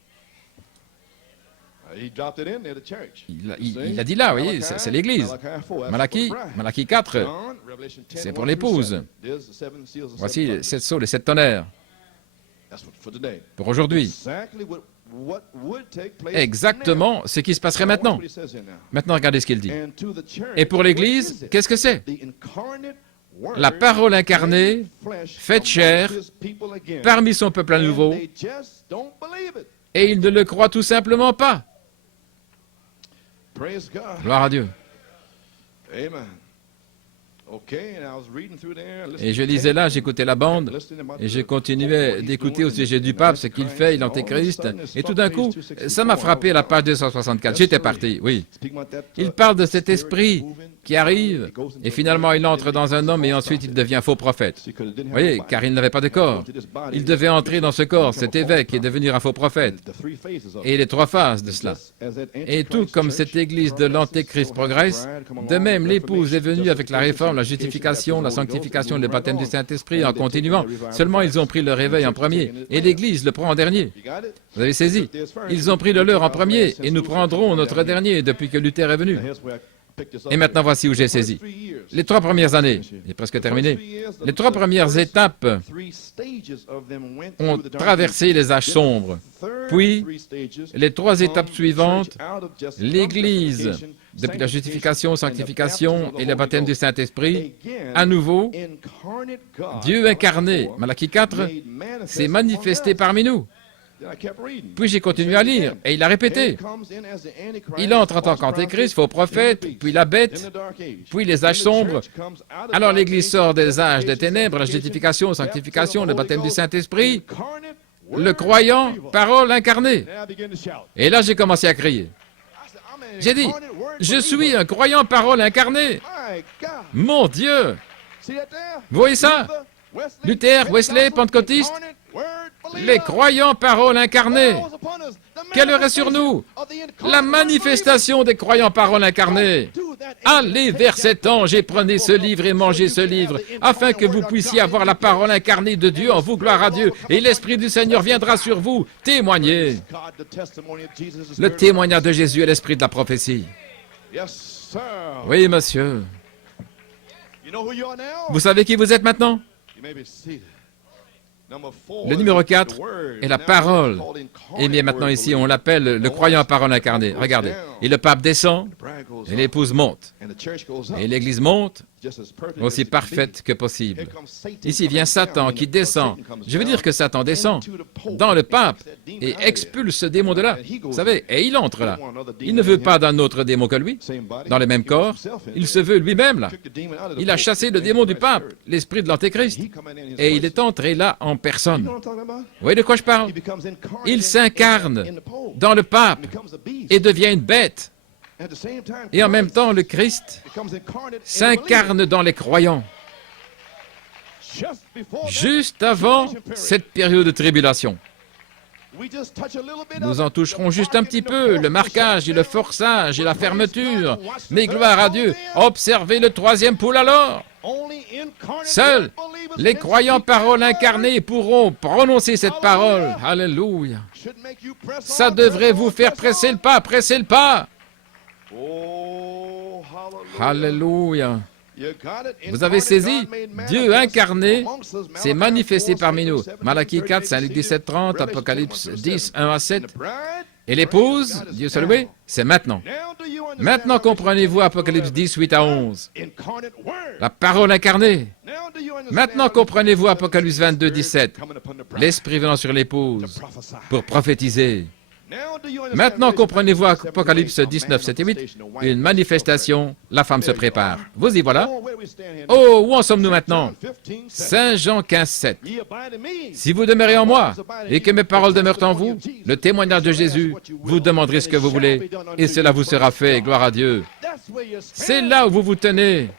Il a dit là, vous voyez, c'est l'Église. Malachie 4, c'est pour l'épouse. Voici les 7 sceaux, les 7 tonnerres. Pour aujourd'hui. Exactement ce qui se passerait maintenant. Maintenant, regardez ce qu'il dit. Et pour l'Église, qu'est-ce que c'est? La parole incarnée, faite chair, parmi son peuple à nouveau, et ils ne le croient tout simplement pas. Gloire à Dieu. Et je lisais là, j'écoutais la bande, et je continuais d'écouter au sujet du pape, ce qu'il fait, l'antéchrist, et tout d'un coup, ça m'a frappé à la page 264. J'étais parti, oui. Il parle de cet esprit qui arrive, et finalement il entre dans un homme, et ensuite il devient faux prophète. Vous voyez, car il n'avait pas de corps. Il devait entrer dans ce corps, cet évêque, et devenir un faux prophète. Et les 3 phases de cela. Et tout comme cette église de l'antéchrist progresse, de même l'épouse est venue avec la réforme, la justification, la sanctification et le baptême du Saint-Esprit en continuant. Seulement, ils ont pris le réveil en premier, et l'Église le prend en dernier. Vous avez saisi? Ils ont pris le leur en premier, et nous prendrons notre dernier depuis que Luther est venu. Et maintenant, voici où j'ai saisi. Les 3 premières années, il est presque terminé, les 3 premières étapes ont traversé les âges sombres. Puis, les 3 étapes suivantes, l'Église, depuis la justification, sanctification et le baptême du Saint-Esprit, à nouveau, Dieu incarné, Malachie 4, s'est manifesté parmi nous. Puis j'ai continué à lire, et il a répété. Il entre en tant qu'antéchrist, faux prophète, puis la bête, puis les âges sombres. Alors l'Église sort des âges des ténèbres, la justification, sanctification, le baptême du Saint-Esprit, le croyant, parole incarnée. Et là j'ai commencé à crier. J'ai dit, je suis un croyant, parole incarnée. Mon Dieu! Vous voyez ça? Luther, Wesley, Pentecôtiste, les croyants, parole incarnée. Quelle heure est sur nous? La manifestation des croyants, parole incarnée. Allez vers cet ange et prenez ce livre et mangez ce livre, afin que vous puissiez avoir la parole incarnée de Dieu en vous, gloire à Dieu, et l'Esprit du Seigneur viendra sur vous. Témoignez. Le témoignage de Jésus est l'esprit de la prophétie. Oui, monsieur. Vous savez qui vous êtes maintenant? Le numéro 4 est la parole. Et bien maintenant ici, on l'appelle le croyant à parole incarnée. Regardez. Et le pape descend, et l'épouse monte. Et l'église monte, aussi parfaite que possible. Ici vient Satan qui descend. Je veux dire que Satan descend dans le pape et expulse ce démon de là. Vous savez, et il entre là. Il ne veut pas d'un autre démon que lui, dans le même corps. Il se veut lui-même là. Il a chassé le démon du pape, l'esprit de l'antéchrist. Et il est entré là en personne. Vous voyez de quoi je parle? Il s'incarne dans le pape et devient une bête. Et en même temps, le Christ s'incarne dans les croyants. just before that juste avant tribulation period. cette période de tribulation. We just touch a little bit Nous of en it, toucherons the juste un marking, petit the peu, le force, the marquage et le shutdown. forçage et la But praise fermeture. God, watch the Mais third gloire à pool Dieu, then. observez le troisième poule alors. Only incarnate Seuls word believers les can croyants speak parole that word. incarnée pourront prononcer cette parole. Alléluia. Should make you press Ça on, devrait press vous on, faire press presser on. le pas, presser le pas. Oh, hallelujah. Alléluia. You got it. Vous avez Incarnate saisi, God made Dieu manifest incarné amongst us. s'est Malachi manifesté 4, parmi nous. 17, Malachie 4, 5 Luc 17, 30, Apocalypse 10, 1 à 7. Et l'épouse, Dieu soit loué, c'est maintenant. Maintenant comprenez-vous Apocalypse 10, 8 à 11. La parole incarnée. Maintenant comprenez-vous Apocalypse 22, 17. L'Esprit venant sur l'épouse pour prophétiser. Maintenant comprenez-vous Apocalypse 19, 7 et 8. Une manifestation, la femme se prépare. Vous y voilà. Oh, où en sommes-nous maintenant? Saint Jean 15, 7. Si vous demeurez en moi et que mes paroles demeurent en vous, le témoignage de Jésus, vous demanderez ce que vous voulez et cela vous sera fait. Gloire à Dieu. C'est là où vous vous tenez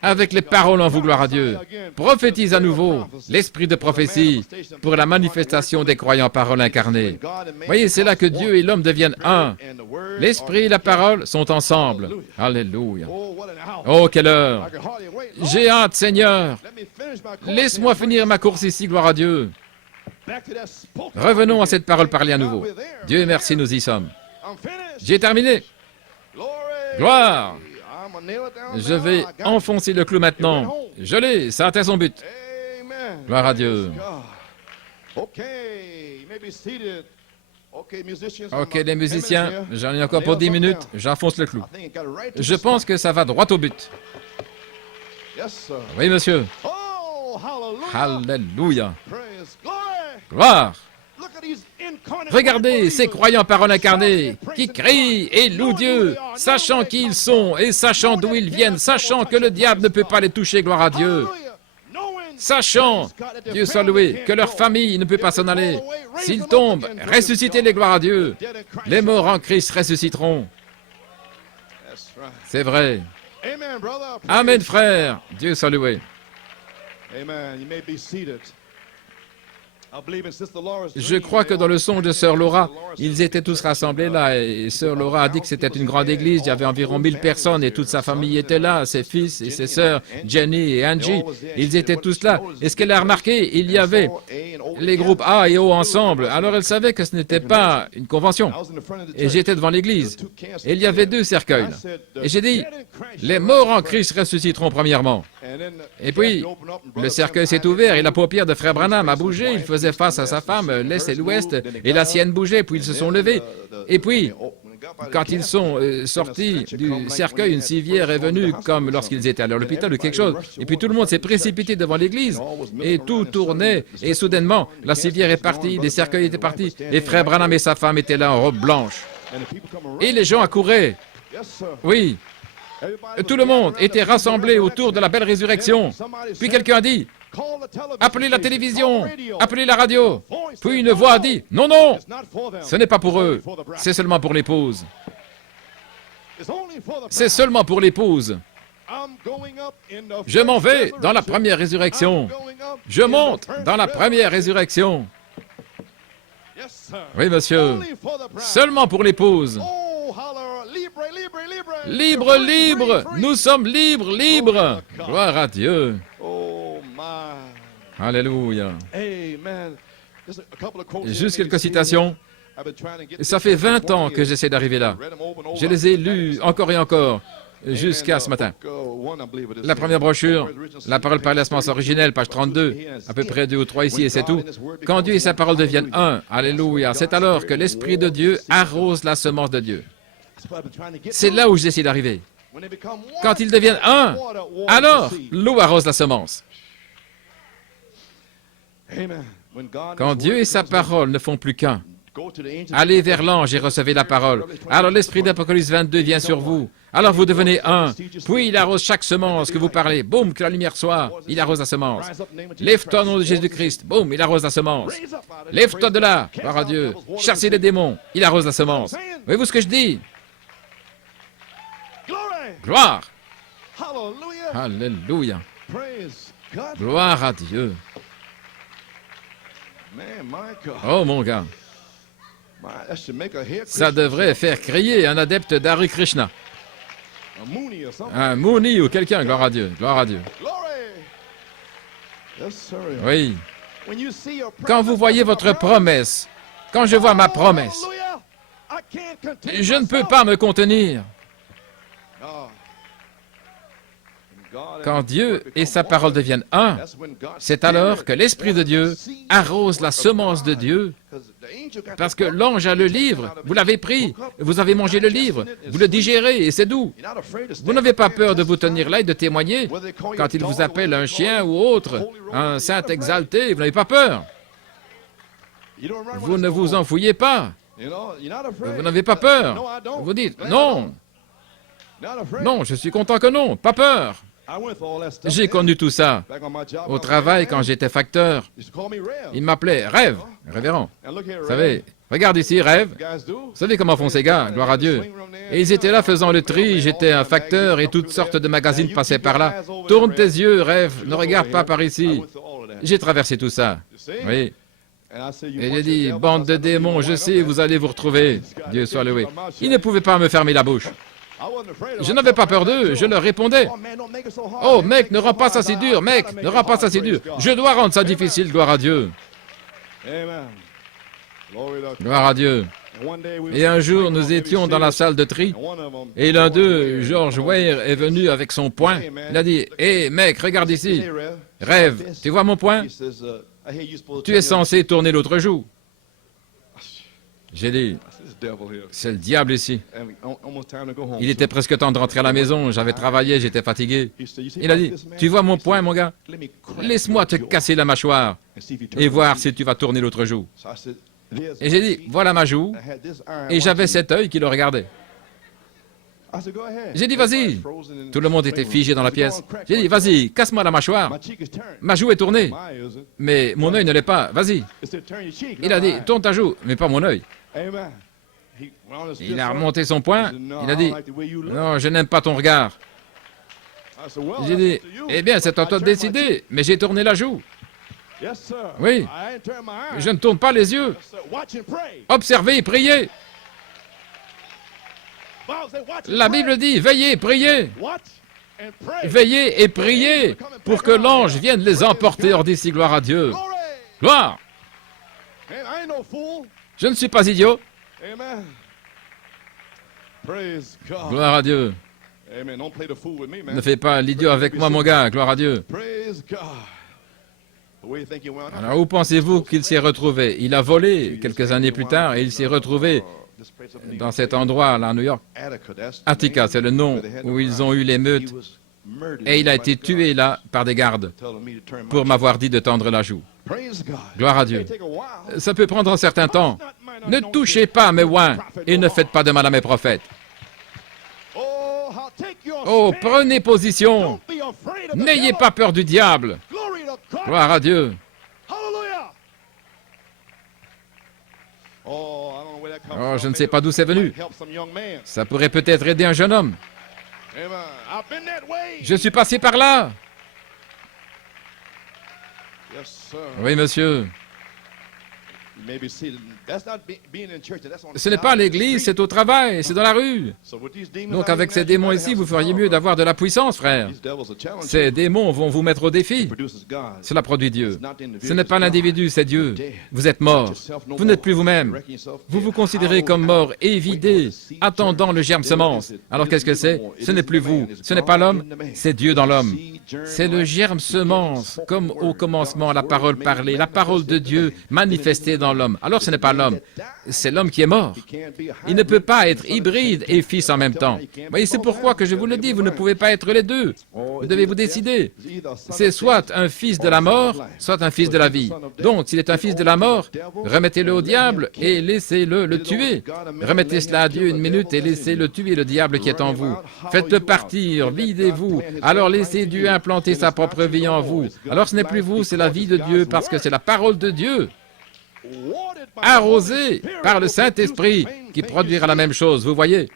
avec les paroles en vous, gloire à Dieu. Prophétise à nouveau l'esprit de prophétie pour la manifestation des croyants paroles incarnées. Voyez, c'est là que Dieu et l'homme deviennent un. L'esprit et la parole sont ensemble. Alléluia. Oh, quelle heure! J'ai hâte, Seigneur. Laisse-moi finir ma course ici, gloire à Dieu. Revenons à cette parole parlée à nouveau. Dieu merci, nous y sommes. J'ai terminé. Gloire. Je vais enfoncer le clou maintenant. Je l'ai, ça atteint son but. Gloire à Dieu. Ok, les musiciens, j'en ai encore pour 10 minutes, j'enfonce le clou. Je pense que ça va droit au but. Oui, monsieur. Alléluia. Gloire. Regardez ces croyants paroles incarnées qui crient et louent Dieu, sachant qui ils sont et sachant d'où ils viennent, sachant que le diable ne peut pas les toucher, gloire à Dieu. Sachant, Dieu soit loué, que leur famille ne peut pas s'en aller. S'ils tombent, ressuscitez-les, gloire à Dieu. Les morts en Christ ressusciteront. C'est vrai. Amen, frère. Dieu soit loué. Je crois que dans le songe de Sœur Laura, ils étaient tous rassemblés là, et Sœur Laura a dit que c'était une grande église, il y avait environ 1000 personnes, et toute sa famille était là, ses fils et ses sœurs, Jenny et Angie, ils étaient tous là. Et ce qu'elle a remarqué, il y avait les groupes A et O ensemble, alors elle savait que ce n'était pas une convention. Et j'étais devant l'église, et il y avait 2 cercueils. Et j'ai dit, les morts en Christ ressusciteront premièrement. Et puis, le cercueil s'est ouvert et la paupière de Frère Branham a bougé. Il faisait face à sa femme, l'Est et l'Ouest, et la sienne bougeait, puis ils se sont levés. Et puis, quand ils sont sortis du cercueil, une civière est venue comme lorsqu'ils étaient à l'hôpital ou quelque chose. Et puis tout le monde s'est précipité devant l'église, et tout tournait, et soudainement, la civière est partie, les cercueils étaient partis, et Frère Branham et sa femme étaient là en robe blanche. Et les gens accouraient. Oui. Tout le monde était rassemblé autour de la belle résurrection. Puis quelqu'un a dit, appelez la télévision, appelez la radio. Puis une voix a dit, non, non, ce n'est pas pour eux, c'est seulement pour l'épouse. C'est seulement pour l'épouse. Je m'en vais dans la première résurrection. Je monte dans la première résurrection. Oui, monsieur, seulement pour l'épouse. Libre, libre, nous sommes libres, libres. Gloire à Dieu. Alléluia. Juste quelques citations. Ça fait 20 ans que j'essaie d'arriver là. Je les ai lues encore et encore, jusqu'à ce matin. La première brochure, la parole par la semence originelle, page 32, à peu près 2 ou 3 ici et c'est tout. Quand Dieu et sa parole deviennent un, alléluia, c'est alors que l'Esprit de Dieu arrose la semence de Dieu. C'est là où j'essaie d'arriver. Quand ils deviennent un, alors l'eau arrose la semence. Quand Dieu et sa parole ne font plus qu'un, allez vers l'ange et recevez la parole. Alors l'esprit d'Apocalypse 22 vient sur vous. Alors vous devenez un. Puis il arrose chaque semence que vous parlez. Boum, que la lumière soit. Il arrose la semence. Lève-toi au nom de Jésus-Christ. Boum, il arrose la semence. Lève-toi de là. Gloire à Dieu. Chassez les démons. Il arrose la semence. Voyez-vous ce que je dis? Gloire. Alléluia. Praise God. Gloire à Dieu. Man, my God. Oh mon gars, That should make a head ça devrait faire crier un adepte d'Hare Krishna. a Mooney or something. Un Mouni ou quelqu'un, gloire à Dieu, gloire à Dieu. Glory. Yes, sir. Oui. When you see your Quand vous voyez votre promesse, quand je vois ma promesse, Hallelujah, I can't contain je ne peux myself. pas me contenir. Oh. God Quand and Dieu Word et become sa one, parole deviennent un, that's when God's c'est alors Spirit que l'Esprit de Dieu arrose la semence de Dieu, parce que l'ange a le livre, vous l'avez pris, vous avez mangé le livre, vous le digérez et c'est doux. Vous n'avez pas peur de vous tenir là et de témoigner. Quand il vous appelle un chien ou autre, un saint exalté, vous n'avez pas peur. Vous ne vous en fouillez pas. Vous n'avez pas peur. Vous dites, non, non, je suis content que non, pas peur. J'ai connu tout ça. Au travail, quand j'étais facteur, il m'appelait Rêve, révérend. Vous savez, regarde ici, Rêve. Vous savez comment font ces gars, gloire à Dieu. Et ils étaient là faisant le tri, j'étais un facteur et toutes sortes de magazines passaient par là. Tourne tes yeux, Rêve, ne regarde pas par ici. J'ai traversé tout ça. Oui. Et j'ai dit, bande de démons, je sais, vous allez vous retrouver. Dieu soit loué. Ils ne pouvaient pas me fermer la bouche. Je n'avais pas peur d'eux, je leur répondais. Oh mec, ne rends pas ça si dur, mec, ne rends pas ça si dur. Je dois rendre ça difficile, gloire à Dieu. Gloire à Dieu. Et un jour, nous étions dans la salle de tri, et l'un d'eux, George Weir, est venu avec son poing. Il a dit, hé mec, regarde ici. Rêve, tu vois mon poing? Tu es censé tourner l'autre joue. J'ai dit, c'est le diable ici. Il était presque temps de rentrer à la maison, j'avais travaillé, j'étais fatigué. Il a dit, tu vois mon poing, mon gars? Laisse-moi te casser la mâchoire et voir si tu vas tourner l'autre joue. Et j'ai dit, voilà ma joue, et j'avais cet œil qui le regardait. J'ai dit, vas-y. Tout le monde était figé dans la pièce. J'ai dit, vas-y, casse-moi la mâchoire. Ma joue est tournée, mais mon œil ne l'est pas. Vas-y. Il a dit, tourne ta joue, mais pas mon œil. Il a remonté son poing. Il a dit, non, je n'aime pas ton regard. J'ai dit, eh bien, c'est à toi de décider, mais j'ai tourné la joue. Oui. Je ne tourne pas les yeux. Observez et priez. La Bible dit, veillez, priez. Veillez et priez pour que l'ange vienne les emporter hors d'ici, gloire à Dieu. Gloire. Je ne suis pas idiot. Gloire à Dieu. Ne fais pas l'idiot avec moi, mon gars, gloire à Dieu. Alors, où pensez-vous qu'il s'est retrouvé? Il a volé quelques années plus tard et il s'est retrouvé dans cet endroit, là, à New York. Attica, c'est le nom où ils ont eu l'émeute. Et il a été tué là par des gardes pour m'avoir dit de tendre la joue. Gloire à Dieu. Ça peut prendre un certain temps. Ne touchez pas à mes oins et ne faites pas de mal à mes prophètes. Oh, prenez position. N'ayez pas peur du diable. Gloire à Dieu. Oh, je ne sais pas d'où c'est venu. Ça pourrait peut-être aider un jeune homme. Je suis passé par là. Oui, monsieur. Ce n'est pas à l'église, c'est au travail, c'est dans la rue. Donc avec ces démons ici, vous feriez mieux d'avoir de la puissance, frère. Ces démons vont vous mettre au défi. Cela produit Dieu. Ce n'est pas l'individu, c'est Dieu. Vous êtes mort. Vous n'êtes plus vous-même. Vous vous considérez comme mort et vidé, attendant le germe semence. Alors qu'est-ce que c'est? Ce n'est plus vous. Ce n'est pas l'homme, c'est Dieu dans l'homme. C'est le germe semence, comme au commencement la parole parlée, la parole de Dieu manifestée dans l'homme. Alors ce n'est pas l'homme, c'est l'homme qui est mort. Il ne peut pas être hybride et fils en même temps. Voyez, c'est pourquoi que je vous le dis, vous ne pouvez pas être les deux. Vous devez vous décider. C'est soit un fils de la mort, soit un fils de la vie. Donc, s'il est un fils de la mort, remettez-le au diable et laissez-le le tuer. Remettez cela à Dieu une minute et laissez-le tuer, le diable qui est en vous. Faites-le partir, videz-vous. Alors laissez Dieu implanter sa propre vie en vous. Alors ce n'est plus vous, c'est la vie de Dieu, parce que c'est la parole de Dieu. Arrosé par le Saint-Esprit qui produira la même chose, vous voyez?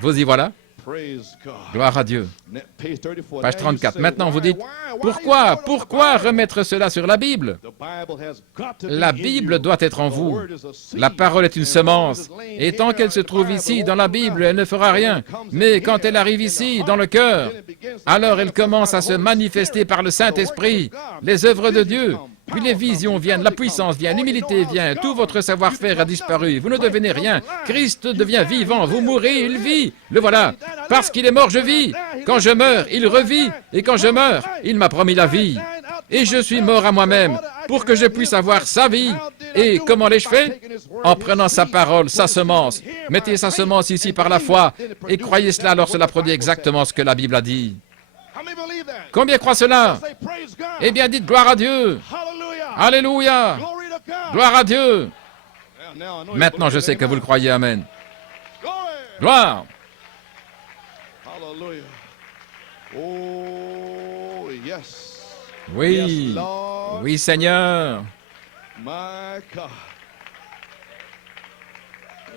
Vous y voilà. Praise God. Gloire à Dieu. Page 34. Page Now you 34. say, Maintenant, vous dites, why pourquoi? you put it Pourquoi on the Bible? remettre cela sur la Bible? The Bible has got to be La in Bible you. doit être en The vous. word is a seed. La parole est une And as long as semence. it's laying Et tant here qu'elle se in the trouve Bible, ici, it dans la won't do Bible, nothing. elle ne fera But when rien. it comes in Mais quand here, elle arrive in the ici, heart, dans le cœur, then it begins to alors elle manifest commence by à the se Holy manifester Spirit. par le The works Saint-Esprit. of God, Les œuvres de visions Dieu. come, Puis power les visions comes, viennent, la humility puissance comes. vient, Oh, you l'humilité know how vient, it's tout gone. votre savoir-faire a You disparu. become Vous ne nothing. devenez Christ rien. becomes alive. Christ You devient die, vivant. he Vous lives. mourrez, There il it vit. is. Le voilà. Then I Parce live. qu'il est mort, je When I vis. die, he Quand lives. je meurs, il When I revit. die, Et quand he je comes meurs, to life. il m'a promis la I vie. died out to Et je suis myself. mort à moi-même In order I pour can que je have puisse his avoir life. sa vie. How did I Et do comment it? l'ai-je By fait? taking his word, En his prenant sa seed, parole, sa placing it semence. in here Mettez by sa faith semence ici and par la believe foi it. Then it et produces croyez cela, alors what cela the produit Bible says. exactement ce que la Bible a dit. How many believe that? Combien croient cela? Say praise God. Eh bien, dites gloire à Dieu. Hallelujah. Alléluia. Glory to God. Gloire à Dieu. Now I know you Maintenant, je believe sais it. que vous le croyez. Amen. Glory. Gloire. Hallelujah. Oh, yes. Oui. Yes, Lord. Oui, Seigneur. My God.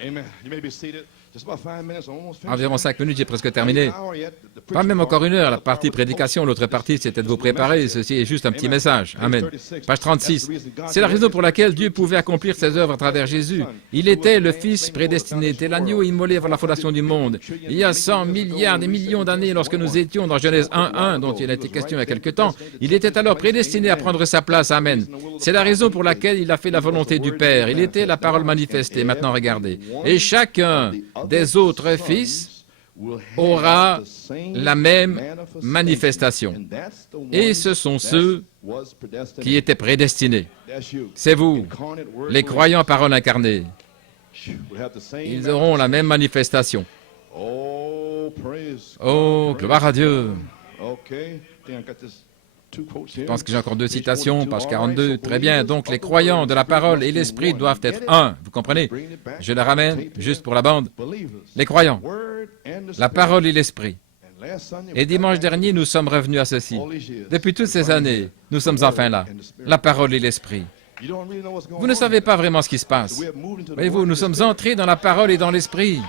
Amen. You may be seated. Just about 5 minutes. Almost finished. Environ 5 minutes, j'ai presque terminé. An hour yet. The Pas même preaching encore part. 1 heure. La The partie part with prédication, l'autre partie, c'était de vous préparer. Ceci est juste un petit Amen. message. Amen. Page 36. Page 36. C'est la raison pour laquelle Dieu pouvait accomplir ses œuvres à travers Jésus. Il était le Fils prédestiné, tel l'agneau immolé avant la fondation du monde. Il y a 100 milliards, des millions d'années, lorsque nous étions dans Genèse 1.1, dont il a été question il y a quelque temps, il était alors prédestiné à prendre sa place. Amen. C'est la raison pour laquelle il a fait la volonté du Père. Il était la parole manifestée. Maintenant, regardez. Et chacun des autres fils aura la même manifestation. Et ce sont ceux qui étaient prédestinés. C'est vous, les croyants en parole incarnée. Ils auront la même manifestation. Oh, gloire à Dieu. Je pense que j'ai encore 2 citations, page 42. Très bien, donc les croyants de la parole et l'esprit doivent être un. Vous comprenez? Je le ramène, juste pour la bande. Les croyants, la parole et l'esprit. Et dimanche dernier, nous sommes revenus à ceci. Depuis toutes ces années, nous sommes enfin là. La parole et l'esprit. Vous ne savez pas vraiment ce qui se passe. Voyez-vous, nous sommes entrés dans la parole et dans l'esprit,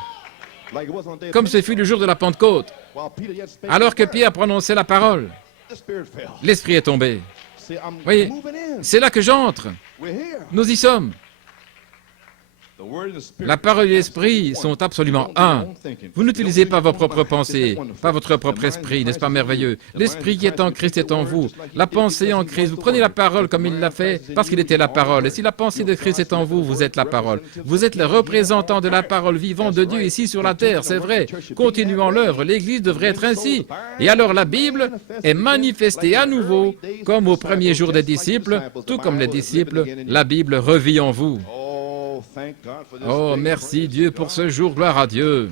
comme ce fut le jour de la Pentecôte. Alors que Pierre prononçait la parole, l'esprit est tombé. Voyez, c'est là que j'entre. Nous y sommes. La parole et l'esprit sont absolument un. Vous n'utilisez pas vos propres pensées, pas votre propre esprit, n'est-ce pas merveilleux? L'esprit qui est en Christ est en vous. La pensée en Christ, vous prenez la parole comme il l'a fait, parce qu'il était la parole. Et si la pensée de Christ est en vous, vous êtes la parole. Vous êtes le représentant de la parole vivante de Dieu ici sur la terre, c'est vrai. Continuons l'œuvre, l'Église devrait être ainsi. Et alors la Bible est manifestée à nouveau, comme au premier jour des disciples, tout comme les disciples, la Bible revit en vous. Oh, merci Dieu pour ce jour, gloire à Dieu.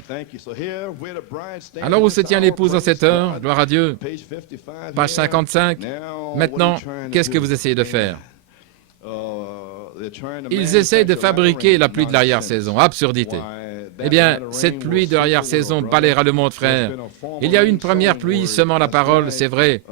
Alors où se tient l'épouse en cette heure? Gloire à Dieu. Page 55. Maintenant, qu'est-ce que vous essayez de faire? Ils essayent de fabriquer la pluie de l'arrière-saison. Absurdité. Eh bien, cette pluie de l'arrière-saison balayera le monde, frère. Il y a une première pluie semant la parole, c'est vrai.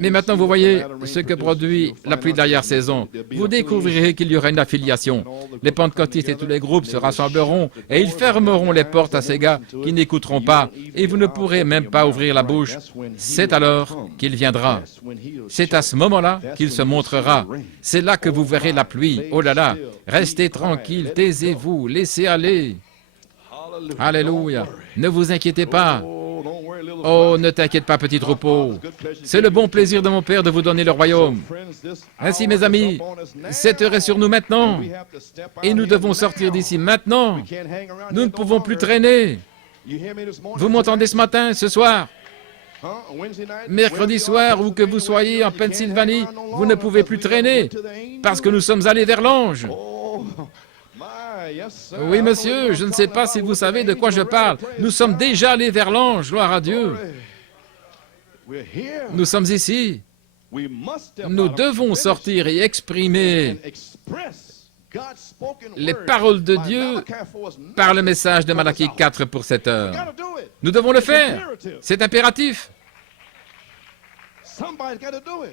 Mais maintenant, vous voyez ce que produit la pluie de l'arrière-saison. Vous découvrirez qu'il y aura une affiliation. Les pentecôtistes et tous les groupes se rassembleront et ils fermeront les portes à ces gars qui n'écouteront pas et vous ne pourrez même pas ouvrir la bouche. C'est alors qu'il viendra. C'est à ce moment-là qu'il se montrera. C'est là que vous verrez la pluie. Oh là là, restez tranquille, taisez-vous, laissez aller. Alléluia. Ne vous inquiétez pas. Oh, ne t'inquiète pas, petit troupeau. C'est le bon plaisir de mon Père de vous donner le royaume. Ainsi, mes amis, cette heure est sur nous maintenant. Et nous devons sortir d'ici maintenant. Nous ne pouvons plus traîner. Vous m'entendez ce matin, ce soir? Mercredi soir, où que vous soyez en Pennsylvanie, vous ne pouvez plus traîner parce que nous sommes allés vers l'ange. Oui, monsieur, je ne sais pas si vous savez de quoi je parle. Nous sommes déjà allés vers l'ange, gloire à Dieu. Nous sommes ici. Nous devons sortir et exprimer les paroles de Dieu par le message de Malachie 4 pour cette heure. Nous devons le faire. C'est impératif.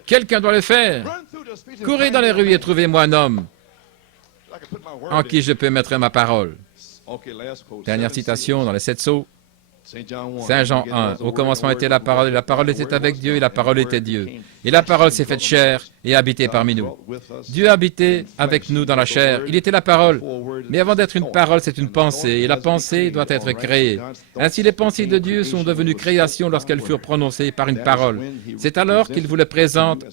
Quelqu'un doit le faire. Courez dans les rues et trouvez-moi un homme en qui je peux mettre ma parole. Dernière citation dans les 7 sceaux. Saint Jean 1, au commencement était la parole, et la parole était avec Dieu, et la parole était Dieu. Et la parole s'est faite chair et a habité parmi nous. Dieu a habité avec nous dans la chair, il était la parole. Mais avant d'être une parole, c'est une pensée, et la pensée doit être créée. Ainsi les pensées de Dieu sont devenues créations lorsqu'elles furent prononcées par une parole. C'est alors qu'il vous le présente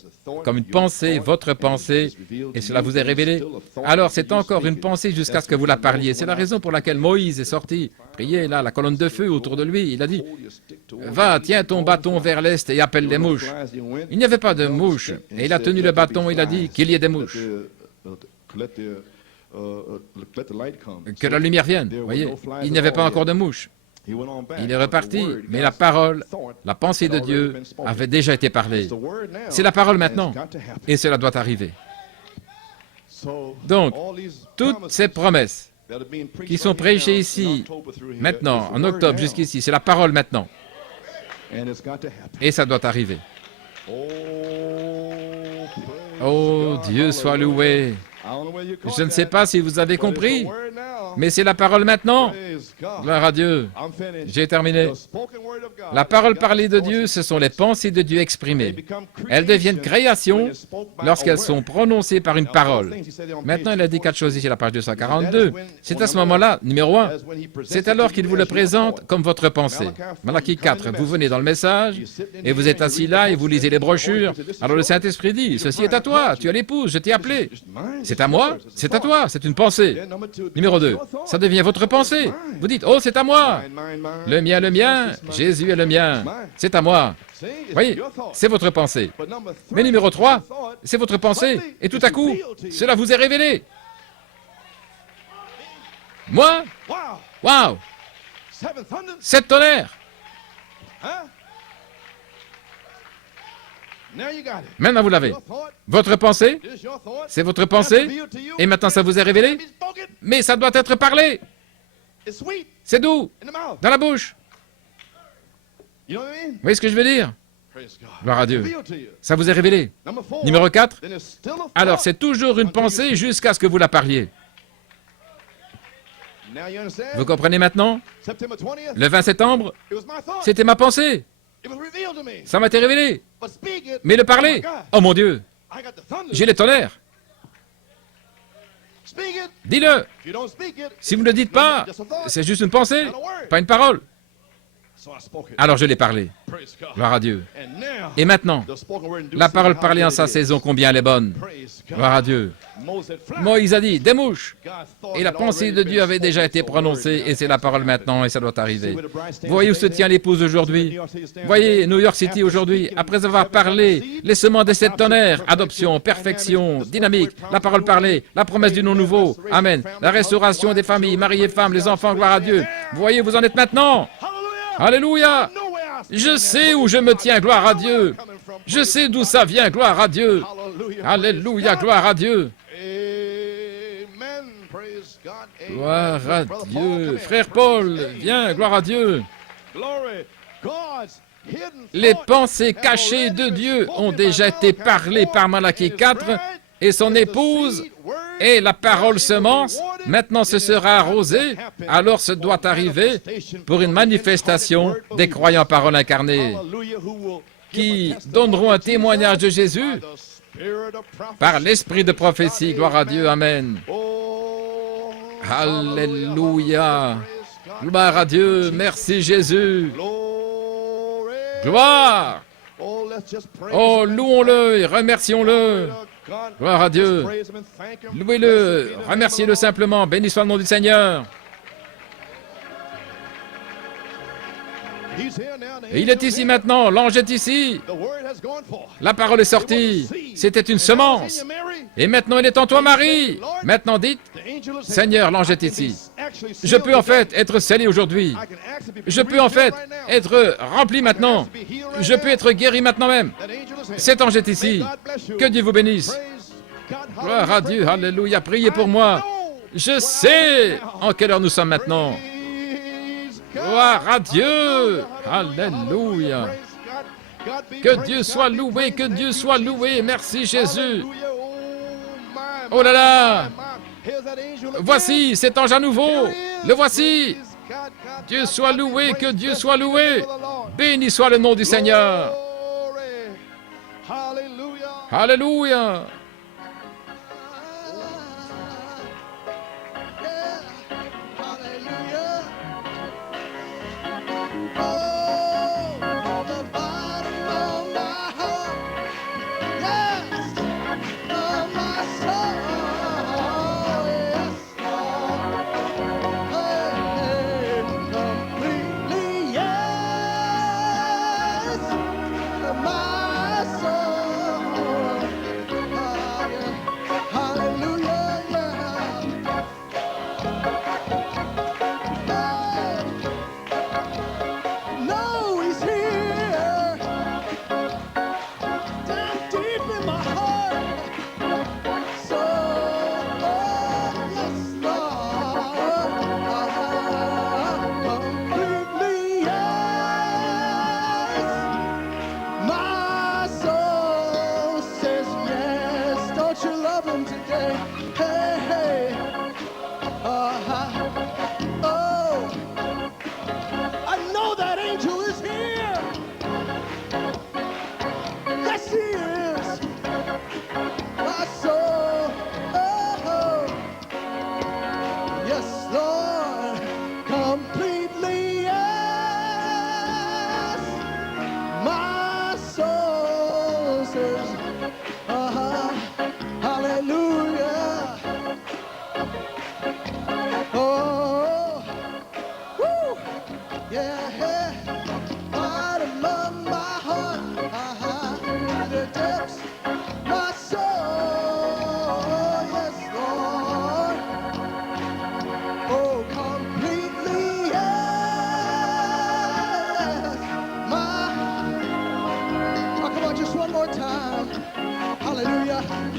comme une pensée, votre pensée, et cela vous est révélé. Alors c'est encore une pensée jusqu'à ce que vous la parliez. C'est la raison pour laquelle Moïse est sorti, prier là, la colonne de feu autour de lui. Il a dit, va, tiens ton bâton vers l'est et appelle les mouches. Il n'y avait pas de mouches, et il a tenu le bâton, il a dit qu'il y ait des mouches. Que la lumière vienne, vous voyez, il n'y avait pas encore de mouches. Il est reparti, mais la parole, la pensée de Dieu avait déjà été parlée. C'est la parole maintenant, et cela doit arriver. Donc, toutes ces promesses qui sont prêchées ici, maintenant, en octobre jusqu'ici, c'est la parole maintenant. Et ça doit arriver. Oh, Dieu soit loué. Je ne sais pas si vous avez compris, mais c'est la parole maintenant. Gloire à Dieu. J'ai terminé. La parole parlée de Dieu, ce sont les pensées de Dieu exprimées. Elles deviennent créations lorsqu'elles sont prononcées par une parole. Maintenant, il a dit 4 choses ici à la page 242. C'est à ce moment-là, numéro 1, c'est alors qu'il vous le présente comme votre pensée. Malachie 4, vous venez dans le message et vous êtes assis là et vous lisez les brochures. Alors le Saint-Esprit dit, ceci est à toi, tu as l'épouse, je t'ai appelé. C'est à moi, c'est à toi, c'est une pensée. Numéro 2, ça devient votre pensée. Vous dites, oh, c'est à moi. Le mien, Jésus est le mien. C'est à moi. Voyez, c'est votre pensée. Mais numéro 3, c'est votre pensée. Et tout à coup, cela vous est révélé. Moi? Waouh! 7 tonnerres. Maintenant, vous l'avez. Votre pensée, c'est votre pensée, et maintenant, ça vous est révélé, mais ça doit être parlé. C'est doux, dans la bouche. Vous voyez ce que je veux dire? Gloire à Dieu. Ça vous est révélé. Numéro 4, alors c'est toujours une pensée jusqu'à ce que vous la parliez. Vous comprenez maintenant? Le 20 septembre, c'était ma pensée. Ça m'a été révélé. Mais le parler, oh mon Dieu, j'ai les tonnerres. Dis-le. Si vous ne le dites pas, c'est juste une pensée, pas une parole. Alors je l'ai parlé. Gloire à Dieu. Et maintenant, la parole parlée en sa saison, combien elle est bonne. Gloire à Dieu. Moïse a dit, des mouches. Et la pensée de Dieu avait déjà été prononcée, et c'est la parole maintenant, et ça doit arriver. Vous voyez où se tient l'épouse aujourd'hui? Voyez New York City aujourd'hui, après avoir parlé, les semences de 7 tonnerres, adoption, perfection, dynamique, la parole parlée, la promesse du nom nouveau, amen, la restauration des familles, mari et femmes, les enfants, gloire à Dieu. Vous voyez où vous en êtes maintenant? Alléluia! Je sais où je me tiens, gloire à Dieu. Je sais d'où ça vient, gloire à Dieu. Alléluia, gloire à Dieu. Gloire à Dieu. Frère Paul, viens, gloire à Dieu. Les pensées cachées de Dieu ont déjà été parlées par Malachie 4 et son épouse et la parole semence. Maintenant ce sera arrosé, alors ce doit arriver pour une manifestation des croyants paroles incarnées qui donneront un témoignage de Jésus par l'esprit de prophétie. Gloire à Dieu, amen. Alléluia. Gloire à Dieu, merci Jésus. Gloire. Oh, louons-le et remercions-le. Gloire à Dieu. Louez-le, remerciez-le simplement. Béni soit le nom du Seigneur. Et il est ici maintenant, l'ange est ici. La parole est sortie. C'était une semence. Et maintenant, il est en toi, Marie. Maintenant, dites, Seigneur, l'ange est ici. Je peux en fait être scellé aujourd'hui. Je peux en fait être rempli maintenant. Je peux être guéri maintenant même. Cet ange est ici. Que Dieu vous bénisse. Gloire à Dieu, alléluia. Priez pour moi. Je sais en quelle heure nous sommes maintenant. Gloire à Dieu. Alléluia. Que Dieu soit loué, que Dieu soit loué. Merci Jésus. Oh là là. Voici cet ange à nouveau. Le voici. Dieu soit loué, que Dieu soit loué. Béni soit le nom du Seigneur. Alléluia.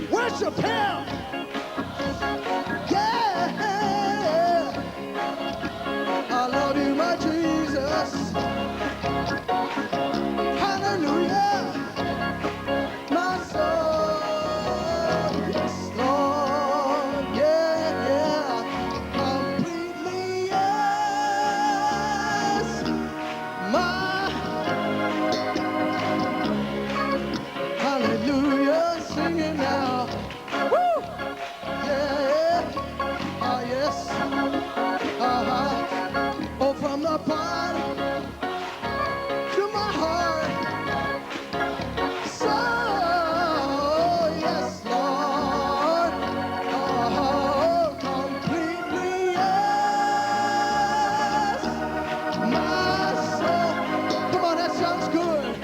Worship Him. Yeah. I love you, my Jesus. Hallelujah. My soul. Yes, Lord. Yeah, yeah. Completely, yes. My hallelujah. Sing it now. Woo! Yeah. Ah, yes. Oh, from the bottom to my heart. So, yes, Lord. Oh, completely, yes. My soul. Come on, that sounds good.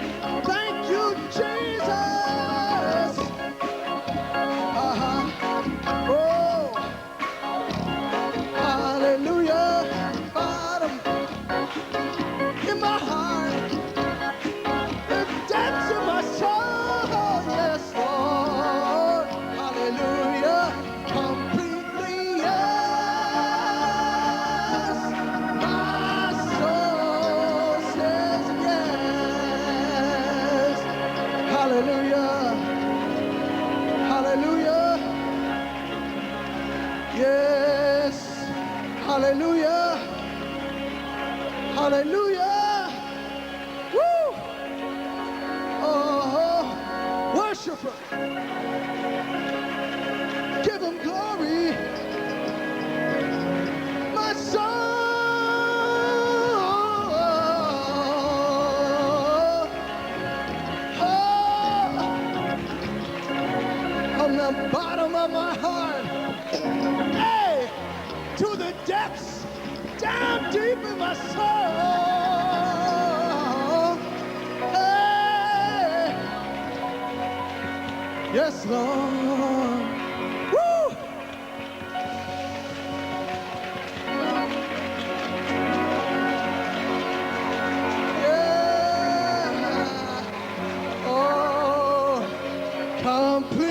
Thank you, Jesus. Oh, hallelujah. Bottom in my heart, the depths of my soul. Yes, Lord. Hallelujah. Completely, yes. My soul says yes. Hallelujah. Hallelujah. Yes. Hallelujah. Hallelujah. Woo. Oh, worship Him. Give Him glory. My soul. Oh, from the bottom of my heart. Hey, to the depths, down deep in my soul. Hey, yes, Lord. Woo! Yeah. Oh, complete.